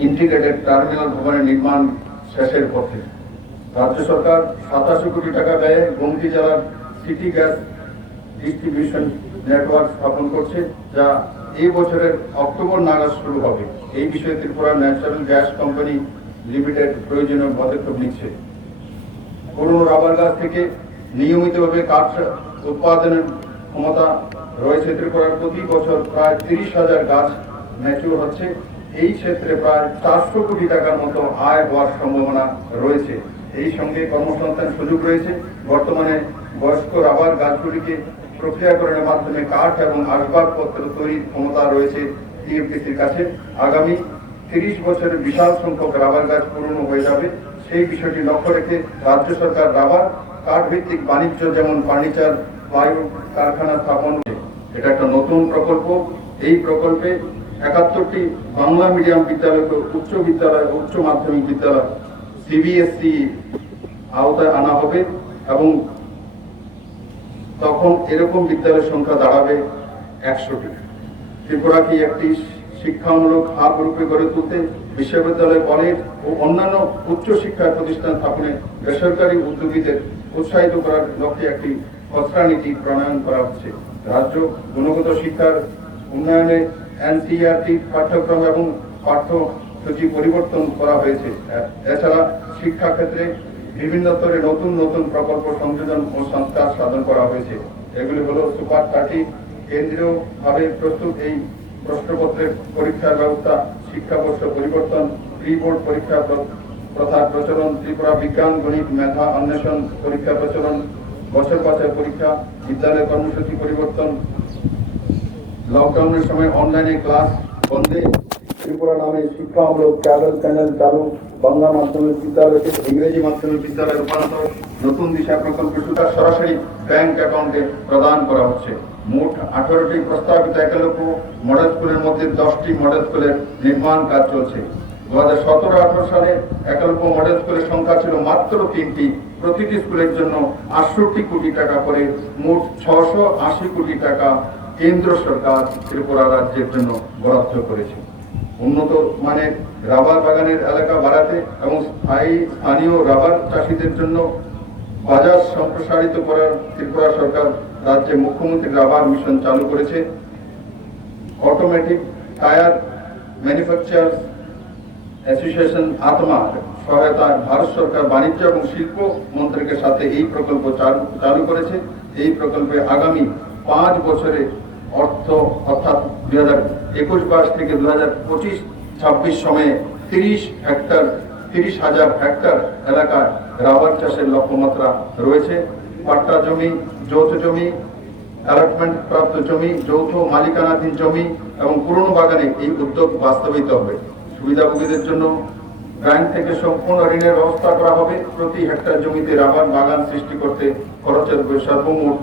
ইন্টিগ্রেটেড টার্মিনাল ভবনের নির্মাণ শেষের পথে। রাজ্য সরকার 87 কোটি টাকা ব্যয়ে গোমতী জেলার সিটি গ্যাস ডিস্ট্রিবিউশন নেটওয়ার্ক স্থাপন করছে, যা এই বছরের অক্টোবর নাগাদ শুরু হবে। এই বিষয়ে Tripura natural gas company limited প্রয়োজনীয় পদক্ষেপ নিচ্ছে। পুরনো রাবার গাছ থেকে নিয়মিতভাবে কাঠ উৎপাদনের ক্ষমতা রয়েছে ত্রিপুরার। প্রতি বছর প্রায় 30,000 গাছ ম্যাচিউর হচ্ছে। এই ক্ষেত্রে প্রায় 400 কোটি টাকার মতো আয় হওয়ার সম্ভাবনা রয়েছে। এই সঙ্গে কর্মসংস্থান সুযোগ রয়েছে। বর্তমানে বয়স্ক রাবার গাছগুলিকে প্রক্রিয়াকরণের মাধ্যমে কাঠ এবং আসবাবপত্র তৈরির ক্ষমতা রয়েছে TFDCর কাছে। আগামী 30 বছরে বিশাল সংখ্যক রাবার গাছ পুরনো হয়ে যাবে। সেই বিষয়টি লক্ষ্য রেখে রাজ্য সরকার রাবার কাঠ ভিত্তিক বাণিজ্য যেমন ফার্নিচার, প্লাইউড কারখানা স্থাপন এটা একটা নতুন প্রকল্প। এই প্রকল্পে 71টি বাংলা মিডিয়াম বিদ্যালয়কে উচ্চ মাধ্যমিক বিদ্যালয় সিবিএসই আওতায় আনা হবে এবং তখন এরকম বিদ্যালয়ের সংখ্যা দাঁড়াবে 100টি। ত্রিপুরাকে একটি শিক্ষামূলক হাব রূপে গড়ে তুলতে বিশ্ববিদ্যালয়, কলেজ ও অন্যান্য উচ্চ শিক্ষা প্রতিষ্ঠান স্থাপনে বেসরকারি উদ্যোগীদের উৎসাহিত করার লক্ষ্যে একটি খসড়া নীতি প্রণয়ন করা হচ্ছে। রাজ্য গুণগত শিক্ষার উন্নয়নে এনসিইআরটি পাঠ্যক্রম এবং পাঠ্যসূচি পরিবর্তন করা হয়েছে। এছাড়া শিক্ষাক্ষেত্রে বিভিন্ন স্তরে নতুন নতুন প্রকল্প সংযোজন ও সংস্কার সাধন করা হয়েছে। এগুলি হলো সুপার 30, কেন্দ্রীয়ভাবে প্রস্তুত এই প্রশ্নপত্রের পরীক্ষার ব্যবস্থা, শিক্ষাবর্ষ পরিবর্তন, প্রি বোর্ড পরীক্ষা প্রথার প্রচলন, ত্রিপুরা বিজ্ঞান গণিত মেধা অন্বেষণ পরীক্ষা প্রচলন, বছর বাছাই পরীক্ষা, বিদ্যালয় কর্মসূচি পরিবর্তন, লকডাউনের সময় অনলাইনে ক্লাস বন্ধে ত্রিপুরা নামে শিক্ষামূলক চ্যানেল চালু, বাংলা মাধ্যমিক বিদ্যালয়কে ইংরেজি মাধ্যমিক বিদ্যালয়ে রূপান্তর, নতুন দিশা প্রকল্প সুবিধা সরাসরি ব্যাংক অ্যাকাউন্টে প্রদান করা হচ্ছে। মোট 18টি প্রস্তাবিত একলব্য মডেল স্কুলের মধ্যে 10টি মডেল স্কুলের নির্মাণ কাজ চলছে। 2017-18 সালে একলব্য মডেল স্কুলের সংখ্যা ছিল মাত্র 3টি। প্রতিটি স্কুলের জন্য 68 কোটি টাকা করে মোট 680 কোটি টাকা কেন্দ্র সরকার ত্রিপুরা রাজ্যের জন্য বরাদ্দ করেছে। উন্নত মানের রাবার বাগানের এলাকা বাড়াতে এবং স্থানীয় রাবার চাষীদের জন্য বাজার সম্প্রসারিত করার ত্রিপুরা সরকার রাজ্যে মুখ্যমন্ত্রী রাবার মিশন চালু করেছে। অটোমেটিক টায়ার ম্যানুফ্যাকচারার্স অ্যাসোসিয়েশন আত্মার সহায়তায় ভারত সরকার বাণিজ্য এবং শিল্প মন্ত্রকের সাথে এই প্রকল্প চালু করেছে। এই প্রকল্পে আগামী 5 বছরে অর্থ অর্থাৎ 2021-22 থেকে 2025-26 সময়ে 30,000 হেক্টর এলাকায় রাবার চাষের লক্ষ্যমাত্রা রয়েছে। পাট্টা জমি, যৌথ জমি, অ্যালটমেন্ট প্রাপ্ত জমি, যৌথ মালিকানাধীন জমি এবং পুরনো বাগানে এই উদ্যোগ বাস্তবায়িত হবে। সুবিধাভোগীদের জন্য ব্যাংক থেকে সম্পূর্ণ ঋণের ব্যবস্থা করা হবে। প্রতি হেক্টর জমিতে রাবার বাগান সৃষ্টি করতে খরচ হবে সর্বমোট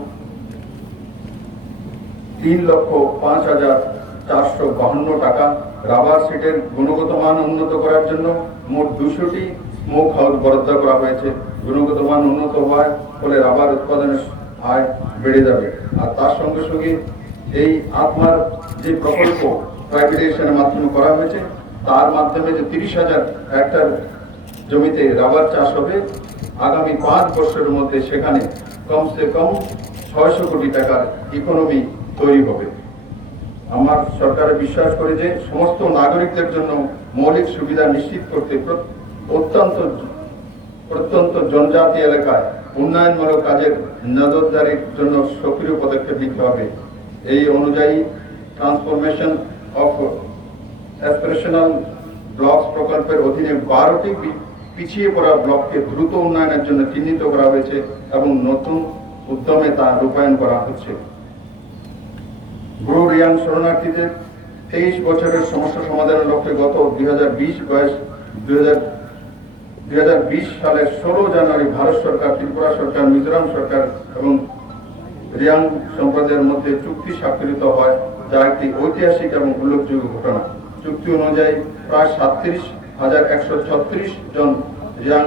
3,05,452 টাকা। রাবার সিটের গুণগত মান উন্নত করার জন্য মোট 200টি স্মোক হাউস বরাদ্দ করা হয়েছে। গুণগত মান উন্নত হওয়ার ফলে রাবার উৎপাদনের আয় বেড়ে যাবে। আর তার সঙ্গে সঙ্গে এই আত্মার যে প্রকল্প প্রাইভেটাইজেশনের মাধ্যমে করা হয়েছে, তার মাধ্যমে যে 30,000 হেক্টর জমিতে রাবার চাষ হবে, আগামী 5 বছরের মধ্যে সেখানে কমসে কম 600 কোটি টাকার ইকোনমি তৈরি হবে। আমার সরকার বিশ্বাস করে যে সমস্ত নাগরিকদের জন্য মৌলিক সুবিধা নিশ্চিত করতে প্রত্যন্ত জনজাতি এলাকায় উন্নয়নমূলক কাজের নজরদারির জন্য সক্রিয় পদক্ষেপ নিতে হবে। এই অনুযায়ী ট্রান্সফরমেশন অফ অ্যাসপিরেশনাল ব্লকস প্রকল্পের অধীনে 12টি পিছিয়ে পড়া ব্লককে দ্রুত উন্নয়নের জন্য চিহ্নিত করা হয়েছে এবং নতুন উদ্যমে তা রূপায়ণ করা হচ্ছে। ব্রু রিয়াং শরণার্থীদের 23 বছরের সমস্যা সমাধানের লক্ষ্যে গত 2020 সালের 16 জানুয়ারি ভারত সরকার, ত্রিপুরা সরকার, মিজোরাম সরকার এবং রিয়াং সম্প্রদায়ের মধ্যে চুক্তি স্বাক্ষরিত হয়, যা একটি ঐতিহাসিক এবং উল্লেখযোগ্য ঘটনা। চুক্তি অনুযায়ী প্রায় 37,136 জন রিয়াং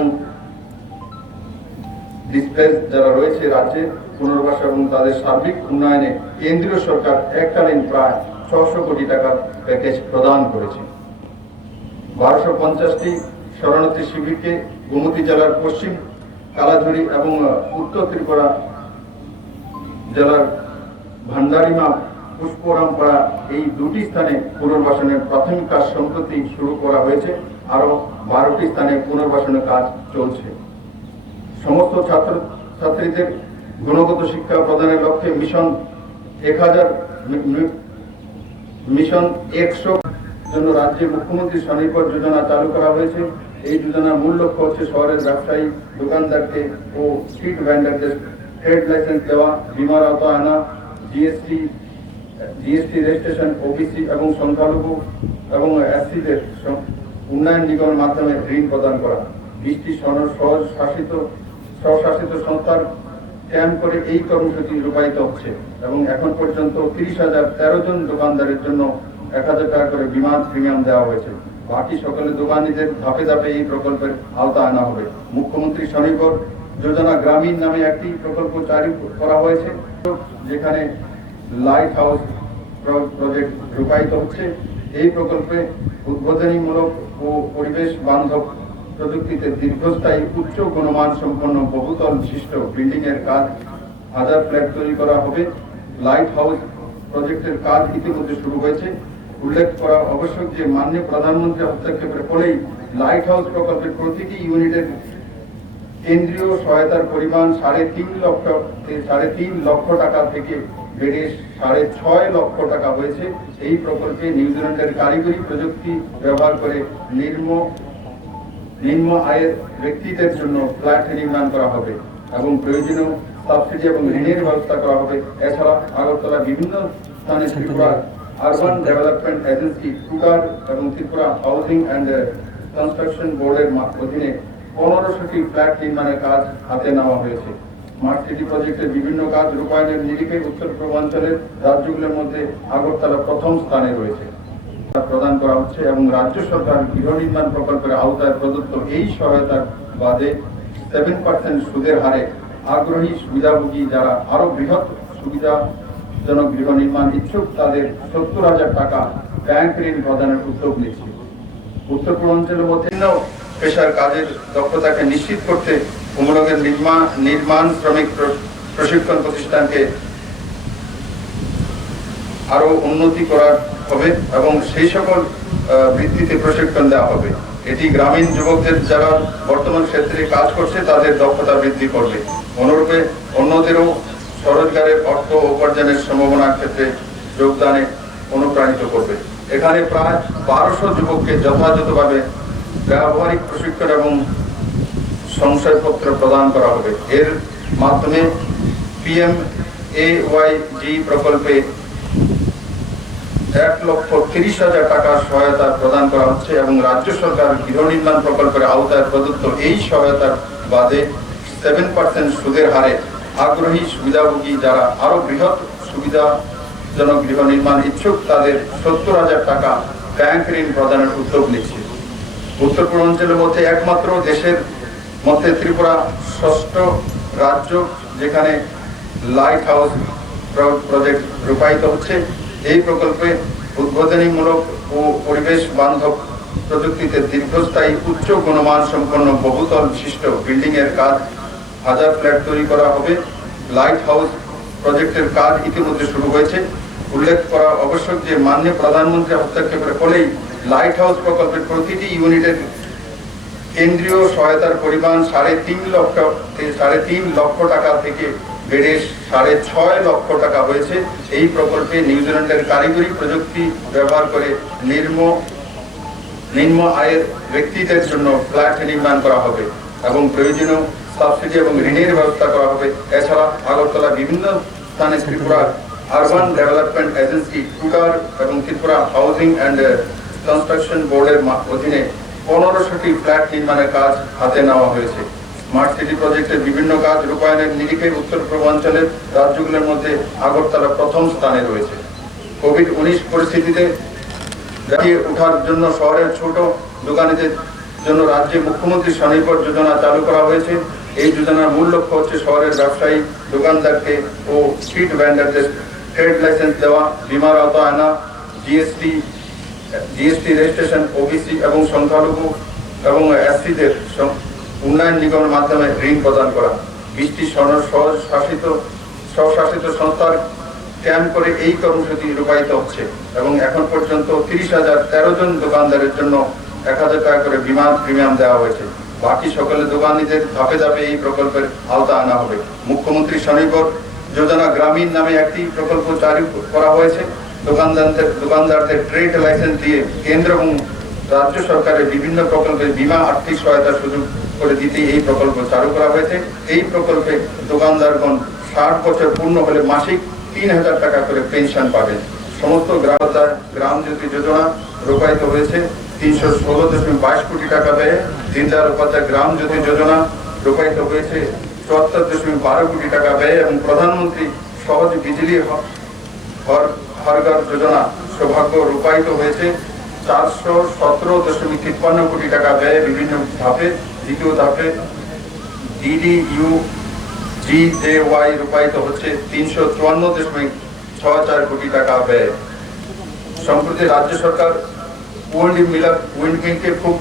ডিসপ্লেস যারা রয়েছে রাজ্যে পুনর্বাস এবং তাদের সার্বিক উন্নয়নে কেন্দ্রীয় সরকার এককালীন প্রায় 600 কোটি টাকার প্যাকেজ প্রদান করেছে। 1250টি শরণার্থী শিবিরকে গোমতী জেলার পশ্চিম কালাঝুরি এবং উত্তর ত্রিপুরা জেলার ভান্ডারিমা পুষ্পরামপাড়া এই দুটি স্থানে পুনর্বাসনের প্রাথমিক কাজ সম্প্রতি শুরু করা হয়েছে। আরো 12টি স্থানে পুনর্বাসনের কাজ চলছে। সমস্ত ছাত্রছাত্রীদের গুণগত শিক্ষা প্রদানের লক্ষ্যে মিশন 100 জন্য রাজ্যে মুখ্যমন্ত্রী স্বনির্ভর যোজনা চালু করা হয়েছে। এই যোজনার মূল লক্ষ্য হচ্ছে শহরের ব্যবসায়ী দোকানদারকে ও স্ট্রিট ভেন্ডারদের ট্রেড লাইসেন্স দেওয়া, বীমার আওতায় আনা, জিএসটি রেজিস্ট্রেশন, ওবিসি এবং সংখ্যালঘু এবং এসসিদের উন্নয়ন নিগমের মাধ্যমে ঋণ প্রদান করা। 20টি স্বশাসিত সংস্থার ক্যাম্প করে এই কর্মসূচি রূপায়িত হচ্ছে এবং এখন পর্যন্ত 30,013 জন দোকানদারের জন্য 1,000 টাকা করে বিমা প্রিমিয়াম দেওয়া হয়েছে। বাকি সকলে দোকানিদের ধাপে ধাপে এই প্রকল্পের আওতা আনা হবে। মুখ্যমন্ত্রী স্বনির্ভর যোজনা গ্রামীণ নামে একটি প্রকল্প চালু করা হয়েছে, যেখানে লাইট হাউস প্রজেক্ট রূপায়িত হচ্ছে। এই প্রকল্পে উদ্বোধনীমূলক ও পরিবেশ বান্ধব প্রযুক্তিতে দীর্ঘস্থায়ী উচ্চ গুণমান সম্পন্ন বহুতল বিশিষ্ট বিল্ডিং এর কাজ 1000 ফ্ল্যাট তৈরি করা হবে। লাইট হাউস প্রজেক্টের কাজ ইতিমধ্যে শুরু হয়েছে। উল্লেখ করা আবশ্যক যে মাননীয় প্রধানমন্ত্রী হস্তক্ষেপের ফলেই লাইট হাউস প্রকল্পের প্রতিটি ইউনিটের কেন্দ্রীয় সহায়তার পরিমাণ 3.5 লক্ষ টাকা থেকে বেড়ে 6.5 লক্ষ টাকা হয়েছে। এই প্রকল্পে নিউজিল্যান্ডের কারিগরি প্রযুক্তি ব্যবহার করে নিম্ন আয়ের ব্যক্তিদের জন্য ফ্ল্যাট নির্মাণ করা হবে এবং প্রয়োজনীয় সাবসিডি এবং ঋণের ব্যবস্থা করা হবে। এছাড়া আগরতলা বিভিন্ন স্থানে ত্রিপুরা আরবান ডেভেলপমেন্ট এজেন্সি টুটার এবং ত্রিপুরা হাউজিং অ্যান্ড কনস্ট্রাকশন বোর্ডের অধীনে 1500টি ফ্ল্যাট নির্মাণের কাজ হাতে নেওয়া হয়েছে। স্মার্ট সিটি প্রজেক্টের বিভিন্ন কাজ রূপায়ণের নিরিখে উত্তর পূর্বাঞ্চলের রাজ্যগুলোর মধ্যে আগরতলা প্রথম স্থানে রয়েছে প্রদান করা হচ্ছে এবং রাজ্য সরকার গৃহ নির্মাণ প্রকল্পের আওতায় প্রদত্ত এই সহায়তার বাদে 7% সুদের হারে আগ্রহী সুবিধাভোগী যারা আরো বৃহৎ সুবিধাজনক গৃহ নির্মাণ ইচ্ছুক তাদের 70,000 টাকা ব্যাংক ঋণ প্রদানের উদ্যোগ নিচ্ছে। উত্তর পূর্বাঞ্চলের মধ্যে পেশার কাজের দক্ষতাকে নিশ্চিত করতে উমরগের নির্মাণ শ্রমিক প্রশিক্ষণ প্রতিষ্ঠানকে আরো উন্নতি করা হবে এবং সেই সকল ভিত্তিতে প্রশিক্ষণ দেওয়া হবে। এটি গ্রামীণ যুবকদের যারা বর্তমান ক্ষেত্রে কাজ করছে তাদের দক্ষতা বৃদ্ধি করবে। অনুরূপে অন্যদেরও স্বরোজগারের অর্থ উপার্জনের সম্ভাবনার ক্ষেত্রে যোগদানে অনুপ্রাণিত করবে। এখানে প্রায় 1200 যুবককে যথাযথভাবে ব্যবহারিক প্রশিক্ষণ এবং সংশয়পত্র প্রদান করা হবে। এর মাধ্যমে PMAYG প্রকল্পে 1,30,000 টাকার সহায়তা প্রদান করা হচ্ছে এবং রাজ্য সরকার গৃহ নির্মাণ প্রকল্পের আওতায় প্রদত্ত এই সহায়তার বাদে 7% সুদের হারে আগ্রহী সুবিধাভোগী যারা আরো বৃহৎ সুবিধাজনক গৃহ নির্মাণ ইচ্ছুক তাদের 70,000 টাকা ব্যাংক ঋণ প্রদানের উদ্যোগ নিচ্ছে। উত্তর পূর্বাঞ্চলের মধ্যে একমাত্র দেশের মধ্যে ত্রিপুরা 6ষ্ঠ রাজ্য যেখানে লাইট হাউস প্রজেক্ট রূপায়িত হচ্ছে। এই প্রকল্পে উদ্বোধনীমূলক ও পরিবেশ বান্ধব প্রযুক্তিতে দীর্ঘস্থায়ী উচ্চ গুণমান সম্পন্ন বহুতল বিশিষ্ট বিল্ডিং এর কাজ 1000 ফ্ল্যাট তৈরি করা হবে। লাইট হাউস প্রজেক্টের কাজ ইতিমধ্যে শুরু হয়েছে। উল্লেখ করা আবশ্যক যে মাননীয় প্রধানমন্ত্রী হস্তক্ষেপের ফলেই লাইট হাউস প্রকল্পের প্রতিটি ইউনিটের কেন্দ্রীয় সহায়তার পরিমাণ 3.5 লক্ষ টাকা থেকে বেড়ে 6.5 লক্ষ টাকা হয়েছে। এই প্রকল্পে নিউজিল্যান্ডের কারিগরি প্রযুক্তি ব্যবহার করে নিম্ন আয়ের ব্যক্তিদের জন্য ফ্ল্যাট নির্মাণ করা হবে এবং প্রয়োজনীয় সাবসিডি এবং ঋণের ব্যবস্থা করা হবে। এছাড়া আগরতলা বিভিন্ন স্থানে ত্রিপুরা আরবান ডেভেলপমেন্ট এজেন্সি টুটার এবং ত্রিপুরা হাউজিং অ্যান্ড কনস্ট্রাকশন বোর্ডের অধীনে 1500টি ফ্ল্যাট নির্মাণের কাজ হাতে নেওয়া হয়েছে। স্মার্ট সিটি প্রজেক্টের বিভিন্ন কাজ রূপায়ণের নিরিখে উত্তর পূর্বাঞ্চলের রাজ্যগুলোর মধ্যে আগরতলা প্রথম স্থানে রয়েছে। কোভিড-19 পরিস্থিতিতে কাটিয়ে ওঠার জন্য শহরের ছোট দোকানিদের জন্য রাজ্যে মুখ্যমন্ত্রী স্বনির্ভর যোজনা চালু করা হয়েছে। এই যোজনার মূল লক্ষ্য হচ্ছে শহরের ব্যবসায়ী দোকানদারকে ও স্ট্রিট ভেন্ডারদের ট্রেড লাইসেন্স দেওয়া, বীমার আওতা আনা, জিএসটি রেজিস্ট্রেশন, ওবিসি এবং সংখ্যালঘু এবং এসসিদের উন্নয়ন নিগমের মাধ্যমে ঋণ প্রদান করা। 20টি স্বশাসিত সংস্থার ক্যাম্প করে এই কর্মসূচি রূপায়িত হচ্ছে এবং এখন পর্যন্ত 30,013 জন দোকানদারের জন্য 1,000 টাকা করে বিমা প্রিমিয়াম দেওয়া হয়েছে। বাকি সকলে দোকানিদের ধাপে ধাপে এই প্রকল্পের আওতা আনা হবে। মুখ্যমন্ত্রী স্বনির্ভর যোজনা গ্রামীণ নামে একটি প্রকল্প চালু করা হয়েছে। দোকানদারদের ট্রেড লাইসেন্স দিয়ে কেন্দ্র এবং রাজ্য সরকারের বিভিন্ন প্রকল্পে বীমা আর্থিক সহায়তার সুযোগ করে দিতে এই প্রকল্প চালু করা হয়েছে। এই প্রকল্পে দোকানদারগণ 60 বছর পূর্ণ হলে মাসিক 3,000 টাকা করে পেনশন পাবেন। সমস্ত গ্রাম জ্যোতি যোজনা রূপায়িত হয়েছে 316.22 কোটি টাকা ব্যয়ে। দীনদয়াল উপাধ্যায় গ্রাম জ্যোতি যোজনা রূপায়িত হয়েছে 74.12 কোটি টাকা ব্যয় এবং প্রধানমন্ত্রী সহজ বিজলি হর ঘর যোজনা সৌভাগ্য রূপায়িত হয়েছে 417.53 কোটি টাকা ব্যয়ে বিভিন্ন ধাপে। দ্বিতীয় ধাপে DDU GJY রূপায়িত হচ্ছে 354.64 কোটি টাকা ব্যয়। সম্প্রতি রাজ্য সরকার উইন্ডমিলকে খুব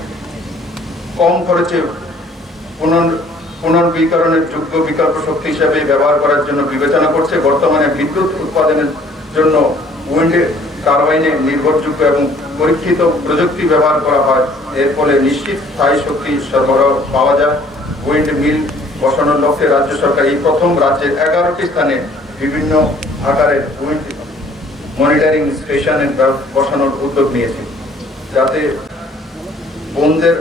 কম খরচে পুনর্বীকরণের যোগ্য বিকল্প শক্তি হিসাবে ব্যবহার করার জন্য বিবেচনা করছে। বর্তমানে বিদ্যুৎ উৎপাদনের জন্য উইন্ড টারবাইনে নির্ভরযোগ্য এবং পরীক্ষিত প্রযুক্তি ব্যবহার করা হয়। এর ফলে নিশ্চিত স্থায়ী শক্তি সরবরাহ পাওয়া যায়। উইন্ড মিল বসানোর লক্ষ্যে রাজ্য সরকার এই প্রথম রাজ্যের 11টি স্থানে বিভিন্ন আকারের উইন্ড মনিটরিং স্টেশনের বসানোর উদ্যোগ নিয়েছে, যাতে বনদের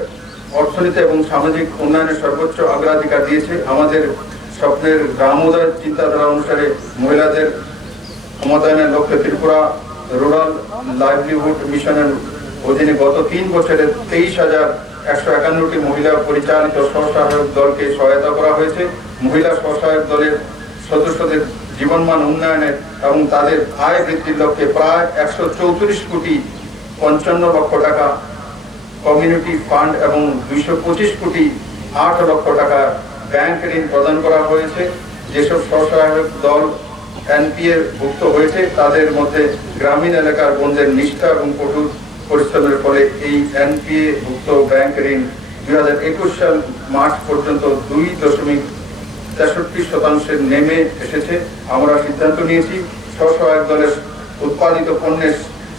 অর্থনীতি এবং সামাজিক উন্নয়নের সর্বোচ্চ অগ্রাধিকার দিয়েছে। আমাদের স্বপ্নের গ্রামোদয় চিন্তাধারা অনুসারে মহিলাদের ক্ষমতায়নের লক্ষ্যে ত্রিপুরা রুরাল লাইভলিহুড মিশনের অধীনে গত 3 বছরে 23,151টি মহিলা পরিচালিত স্বসহায়ক দলকে সহায়তা করা হয়েছে। মহিলা স্বসহায়ক দলের সদস্যদের জীবনমান উন্নয়নের এবং তাদের আয় বৃদ্ধির লক্ষ্যে প্রায় 134.55 লক্ষ টাকা কমিউনিটি ফান্ড এবং 225.8 লক্ষ টাকা ব্যাংক ঋণ প্রদান করা হয়েছে। যেসব স্বসহায়ক দল NPA ভুক্ত হয়েছে তাদের মধ্যে গ্রামীণ এলাকার বন্ধের নিষ্ঠা এবং কঠোর পরিশ্রমের ফলে এই NPA ভুক্ত ব্যাংক ঋণ 2021 সাল মার্চ পর্যন্ত 2.63% নেমে এসেছে। আমরা সিদ্ধান্ত নিয়েছি স্বসহায়ক দলের উৎপাদিত পণ্যের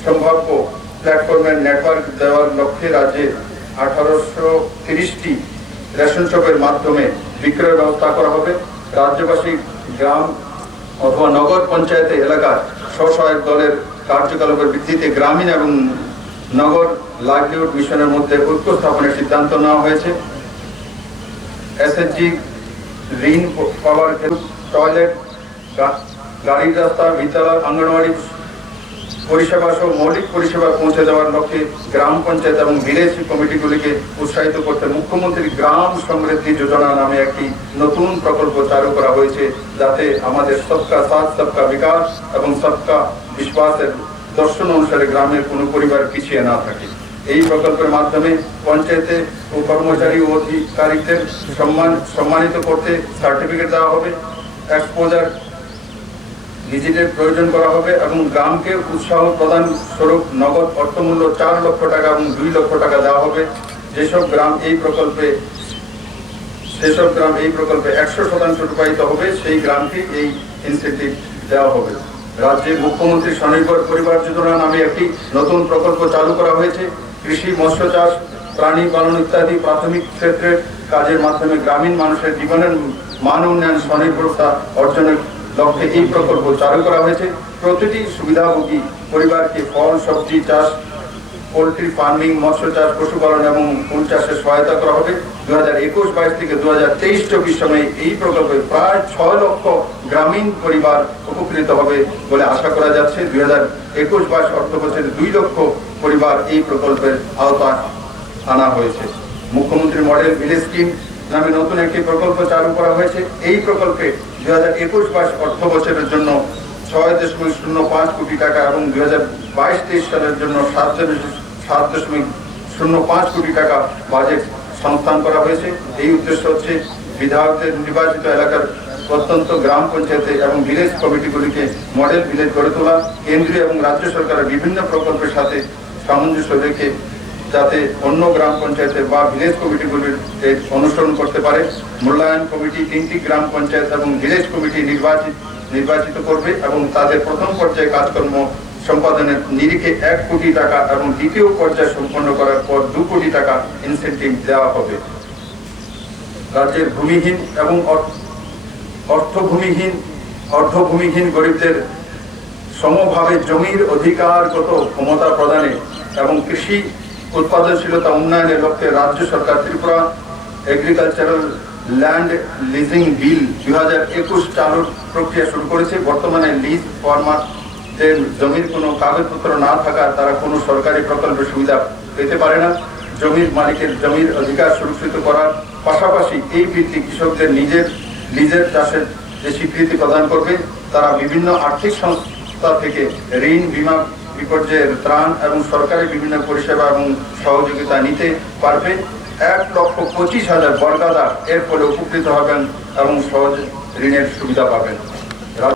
সম্ভাব্য প্ল্যাটফর্মের নেটওয়ার্ক দেওয়ার লক্ষ্যে রাজ্যে 1830টি রেশন শপের মাধ্যমে বিক্রয়ের ব্যবস্থা করা হবে। রাজ্যবাসী গ্রাম অথবা নগর পঞ্চায়েতে এলাকার স্বসহায়ক দলের কার্যকলাপের ভিত্তিতে গ্রামীণ এবং নগর লাইভলিহুড মিশনের মধ্যে ঐক্য স্থাপনের সিদ্ধান্ত নেওয়া হয়েছে। SHG ঋণ পাওয়ার টয়লেট, গাড়ির রাস্তা, বিদ্যালয়, অঙ্গনওয়াড়ি পরিষেবা সহ মৌলিক পরিষেবা পৌঁছে দেওয়ার লক্ষ্যে গ্রাম পঞ্চায়েত এবং ভিলেজ কমিটিগুলিকে উৎসাহিত করতে মুখ্যমন্ত্রী গ্রাম সমৃদ্ধি যোজনা নামে একটি নতুন প্রকল্প চালু করা হয়েছে, যাতে আমাদের সবকা সাথ সবকা বিকাশ এবং সবকা বিশ্বাসের দর্শন অনুসারে গ্রামের কোনো পরিবার পিছিয়ে না থাকে। এই প্রকল্পের মাধ্যমে পঞ্চায়েতে ও কর্মচারী ও অধিকারীদের সম্মানিত করতে সার্টিফিকেট দেওয়া হবে, এক্সপোজার ভিজিটের প্রয়োজন করা হবে এবং গ্রামকে উৎসাহ প্রদান স্বরূপ নগদ অর্থমূল্য 4 লক্ষ টাকা এবং 2 লক্ষ টাকা দেওয়া হবে। যেসব গ্রাম এই প্রকল্পে 100% রূপায়িত হবে সেই গ্রামকে এই ইনসেন্টিভ দেওয়া হবে। রাজ্যে মুখ্যমন্ত্রী স্বনির্ভর পরিবার যোজনা নামে একটি নতুন প্রকল্প চালু করা হয়েছে। কৃষি, মৎস্য চাষ, প্রাণী পালন ইত্যাদি প্রাথমিক ক্ষেত্রের কাজের মাধ্যমে গ্রামীণ মানুষের জীবনের মান উন্নয়ন স্বনির্ভরতা অর্জনের লক্ষ্যে এই প্রকল্প চালু করা হয়েছে। প্রতিটি সুবিধাভোগী পরিবারকে ফল, সবজি চাষ, পোল্ট্রি ফার্মিং, মৎস্য চাষ, পশুপালন এবং ফুল চাষে সহায়তা করা হবে। 2021-22 থেকে 2023-24 সময়ে এই প্রকল্পে প্রায় 6 লক্ষ গ্রামীণ পরিবার উপকৃত হবে বলে আশা করা যাচ্ছে। 2021-22 অর্থবছরে 2 লক্ষ পরিবার এই প্রকল্পের আওতায় আনা হয়েছে। মুখ্যমন্ত্রী মডেল ভিলেজ স্কিম নামে নতুন একটি প্রকল্প চালু করা হয়েছে। এই প্রকল্পে 2021-22 অর্থ বছরের জন্য 6.05 কোটি টাকা এবং 2022-23 সালের জন্য 7.05 কোটি টাকা বাজেট সংস্থান করা হয়েছে। এই উদ্দেশ্য হচ্ছে বিধায়কদের নির্বাচিত এলাকার প্রত্যন্ত গ্রাম পঞ্চায়েতে এবং ভিলেজ কমিটিগুলিকে মডেল ভিলেজ গড়ে তোলা, কেন্দ্রীয় এবং রাজ্য সরকারের বিভিন্ন প্রকল্পের সাথে সামঞ্জস্য রেখে যাতে অন্য গ্রাম পঞ্চায়েতে বা ভিলেজ কমিটিগুলির অনুসরণ করতে পারে। মূল্যায়ন কমিটি 3টি গ্রাম পঞ্চায়েত এবং ভিলেজ কমিটি নির্বাচিত করবে এবং তাদের প্রথম পর্যায়ে কাজকর্ম সম্পাদনের নিরিখে 1 কোটি টাকা এবং দ্বিতীয় পর্যায়ে সম্পন্ন করার পর 2 কোটি টাকা ইনসেন্টিভ দেওয়া হবে। রাজ্যের ভূমিহীন এবং অর্ধভূমিহীন গরিবদের সমভাবে জমির অধিকারগত ক্ষমতা প্রদানে এবং কৃষি উৎপাদনশীলতা উন্নয়নের লক্ষ্যে রাজ্য সরকার ত্রিপুরা এগ্রিকালচারাল ল্যান্ড লিজিং বিল 2021 চালুর প্রক্রিয়া শুরু করেছে। বর্তমানে লিজ ফার্মারদের জমির কোনো কাগজপত্র না থাকা তারা কোনো সরকারি প্রকল্পের সুবিধা পেতে পারে না। জমির মালিকের জমির অধিকার সুরক্ষিত করার পাশাপাশি এই বৃত্তি কৃষকদের লিজের চাষের যে স্বীকৃতি প্রদান করবে, তারা বিভিন্ন আর্থিক সংস্থা থেকে ঋণ, বীমা, বিপর্যয়ের ত্রাণ এবং সরকারি বিভিন্ন পরিষেবা এবং সহযোগিতা নিতে পারবে। 1,25,000 বর্গাদার এর ফলে উপকৃত হবেন এবং সহজ ঋণের সুবিধা পাবেন।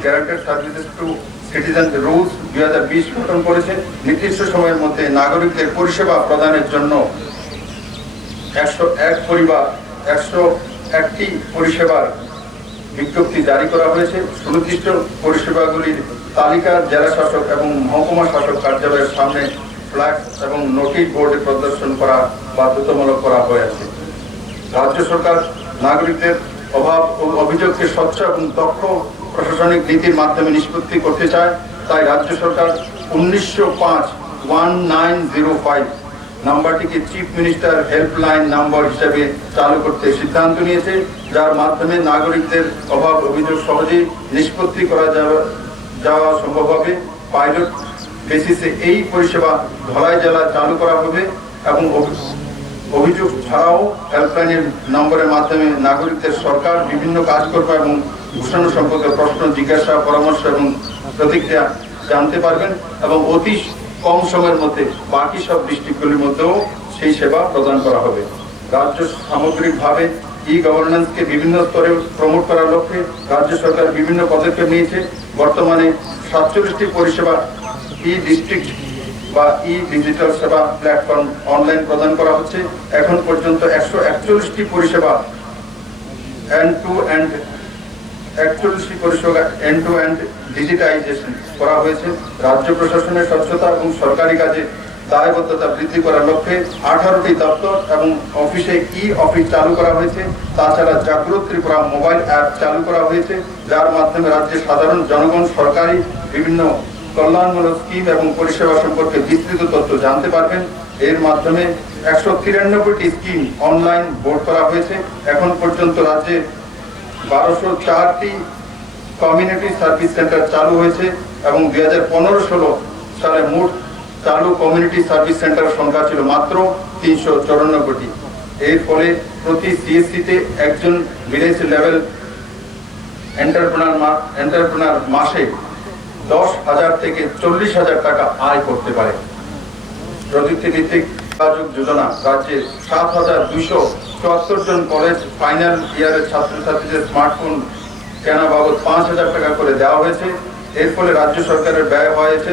Guaranteed services to citizen rules 2020 গঠন করেছে। নির্দিষ্ট সময়ের মধ্যে নাগরিকদের পরিষেবা প্রদানের জন্য 101টি পরিষেবার বিজ্ঞপ্তি জারি করা হয়েছে। সুনির্দিষ্ট পরিষেবাগুলির তালিকা জেলা শাসক এবং মহকুমা শাসক কার্যালয়ের সামনে ফ্ল্যাক্স এবং নোটিশ বোর্ডে প্রদর্শন করা বাধ্যতামূলক করা হয়েছে। রাজ্য সরকার নাগরিকদের অভাব ও অভিযোগকে স্বচ্ছ এবং দক্ষ প্রশাসনিক নীতির মাধ্যমে নিষ্পত্তি করতে চায়। তাই রাজ্য সরকার 1905 নাম্বারটিকে চিফ মিনিস্টার হেল্পলাইন নাম্বার হিসেবে চালু করতে সিদ্ধান্ত নিয়েছে, যার মাধ্যমে নাগরিকদের অভাব অভিযোগ সহজেই নিষ্পত্তি করা যাওয়া সম্ভব হবে। পাইলট বেসিসে এই পরিষেবা ধলাই জেলায় চালু করা হবে এবং অভিযোগ ছাড়াও হেল্পলাইনের নম্বরের মাধ্যমে নাগরিকদের সরকার বিভিন্ন কাজকর্ম এবং ঘোষণা সম্পর্কে প্রশ্ন, জিজ্ঞাসা, পরামর্শ এবং প্রতিক্রিয়া জানতে পারবেন এবং অতি কম সময়ের মধ্যে বাকি সব ডিস্ট্রিক্টগুলির মধ্যেও সেই সেবা প্রদান করা হবে। রাজ্য সামগ্রিকভাবে ই-গভর্নেন্সকে বিভিন্ন স্তরে প্রমোট করার লক্ষ্যে রাজ্য সরকার বিভিন্ন পদক্ষেপ নিয়েছে। বর্তমানে 47টি পরিষেবা ই-ডিস্ট্রিক্ট বা ই-ডিজিটাল সেবা প্ল্যাটফর্ম অনলাইন প্রদান করা হচ্ছে। এখন পর্যন্ত 141টি পরিষেবা এন্ড টু এন্ড ডিজিটাইজেশন করা হয়েছে। রাজ্য প্রশাসনের স্বচ্ছতা এবং সরকারি কাজে দায়বদ্ধতা বৃদ্ধি করার লক্ষ্যে 18টি দপ্তর এবং অফিসে অফিস চালু করা হয়েছে। তাছাড়া জাগ্রত ত্রিপুরা মোবাইল অ্যাপ চালু করা হয়েছে, যার মাধ্যমে রাজ্যের সাধারণ জনগণ সরকারি বিভিন্ন কল্যাণমূলক স্কিম এবং পরিষেবা সম্পর্কে বিস্তৃত তথ্য জানতে পারবেন। এর মাধ্যমে 193টি স্কিম অনলাইন বোর্ড করা হয়েছে। এখন পর্যন্ত রাজ্যে 1204টি কমিউনিটি সার্ভিস সেন্টার চালু হয়েছে এবং 2015-16 সালে মোট চালু কমিউনিটি সার্ভিস সেন্টার সংখ্যা ছিল মাত্র 394টি। এর ফলে প্রতি সিএসসিতে একজন ভিলেজ লেভেল এন্টারপ্রেনার মাসে 10,000 থেকে 40,000 টাকা আয় করতে পারে। প্রযুক্তি ভিত্তিক যোগাযোগ যোজনা রাজ্যে 7,274 জন কলেজ ফাইনাল ইয়ারের ছাত্রছাত্রীদের স্মার্টফোন কেনা বাবদ 5,000 টাকা করে দেওয়া হয়েছে। এর ফলে রাজ্য সরকারের ব্যয় হয়েছে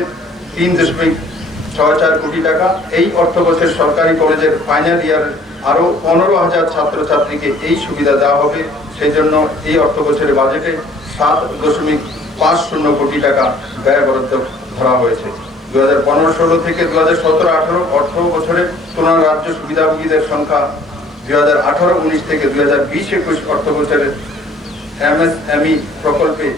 3.64 কোটি টাকা। এই অর্থ বছর সরকারি কলেজের ফাইনাল ইয়ার আরো 15,000 ছাত্রছাত্রীকে এই সুবিধা দেওয়া হবে। সেই জন্য এই অর্থ বছরের বাজেটে 7.50 কোটি টাকা ব্যয় বরাদ্দ ধরা হয়েছে। 2015-16 থেকে 2017-18 অর্থ বছরে তুলনায় রাজ্য সুবিধাভোগীদের সংখ্যা 2018-19 থেকে 2020-21 অর্থ বছরে এমএসএমই প্রকল্পে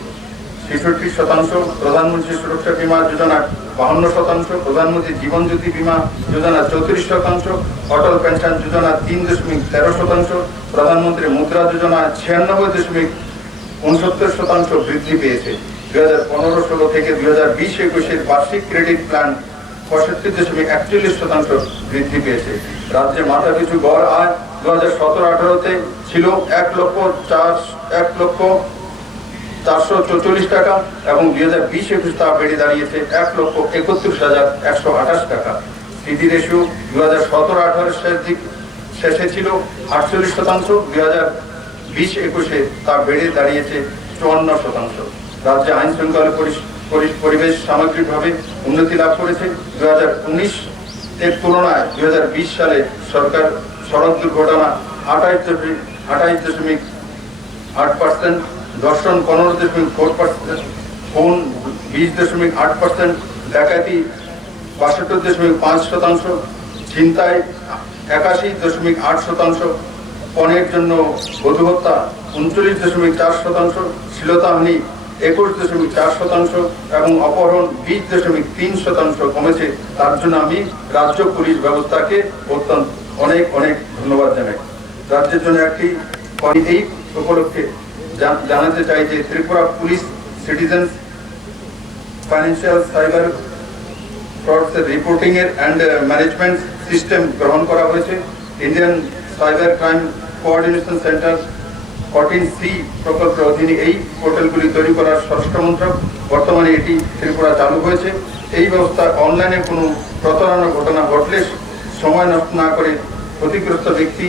66%, প্রধানমন্ত্রী সুরক্ষা বীমা যোজনা 52%, প্রধানমন্ত্রী জীবন জ্যোতি বীমা যোজনা 34%, অটল পেনশন যোজনা 3.13%, প্রধানমন্ত্রী মুদ্রা যোজনা 96.69% বৃদ্ধি পেয়েছে। 2015-16 থেকে 2020-21 বার্ষিক ক্রেডিট প্ল্যান 65.41% বৃদ্ধি পেয়েছে। রাজ্যে মাথাপিছু গড় আয় 2017-18-তে ছিল 1,04,444 টাকা এবং 2020-21 তা বেড়ে দাঁড়িয়েছে 1,31,128 টাকা। সিডি রেশিও 2017-18 শেষে ছিল 48%, 2020-21 তা বেড়ে দাঁড়িয়েছে 54%। রাজ্যে আইন শৃঙ্খলা পরিবেশ সামগ্রিকভাবে উন্নতি লাভ করেছে। 2019-এর তুলনায় 2020 সালে সরকার সড়ক দুর্ঘটনা 28.8%, দর্শন 15.4%, খুন 20.8%, ডাকাতি 62.5%, ছিনতাই 81.8%, পণের জন্য বধূ হত্যা 39.4%, শ্লীলতাহানি 21.4% এবং অপহরণ 20.3% কমেছে। তার জন্য আমি রাজ্য পুলিশ ব্যবস্থাকে অনেক ধন্যবাদ জানাই। রাজ্যের জন্য একটি এই উপলক্ষে জানাতে চাই যে Tripura police citizen financial cyber ফ্রডসের রিপোর্টিং এর অ্যান্ড ম্যানেজমেন্ট সিস্টেম গ্রহণ করা হয়েছে। Indian cyber crime coordination centre 14C প্রকল্পের অধীনে এই পোর্টালগুলি তৈরি করার স্বরাষ্ট্র মন্ত্রক। বর্তমানে এটি ত্রিপুরা চালু হয়েছে। এই ব্যবস্থা অনলাইনে কোনো প্রতারণার ঘটনা ঘটলে সময় নষ্ট না করে ক্ষতিগ্রস্ত ব্যক্তি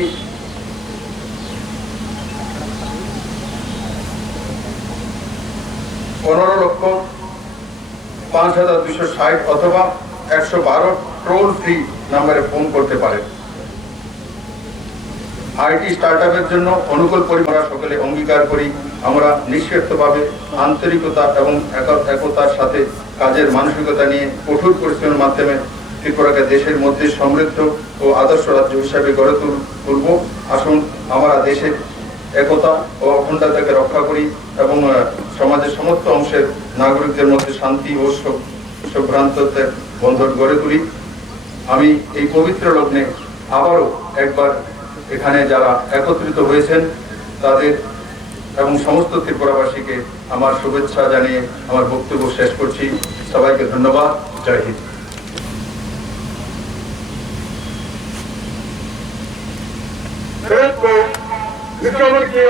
$15,05,260 অথবা 112 টোল ফ্রি নম্বরে ফোন করতে পারে। আইটি স্টার্টআপের জন্য অনুকূল পরিবেশ সকলে অঙ্গীকার করি। আমরা নিঃস্বার্থভাবে আন্তরিকতা এবং একতার সাথে কাজের মানসিকতা নিয়ে কঠোর পরিশ্রমের মাধ্যমে ত্রিপুরাকে দেশের মধ্যে সমৃদ্ধ ও আদর্শ রাজ্য হিসাবে গড়ে তুলব। আসুন আমরা দেশের একতা ও অখণ্ডতাকে রক্ষা করি এবং সমাজের সমস্ত অংশের নাগরিকদের মধ্যে শান্তি ও সৌভ্রান্ততার বন্ধন গড়ে তুলি। আমি এই পবিত্র লগ্নে আবারও একবার এখানে যারা একত্রিত হয়েছেন তাদের এবং সমস্ত ত্রিপুরাবাসীকে আমার শুভেচ্ছা জানিয়ে আমার বক্তব্য শেষ করছি। সবাইকে ধন্যবাদ। জয় হিন্দ। मुख्यमंत्री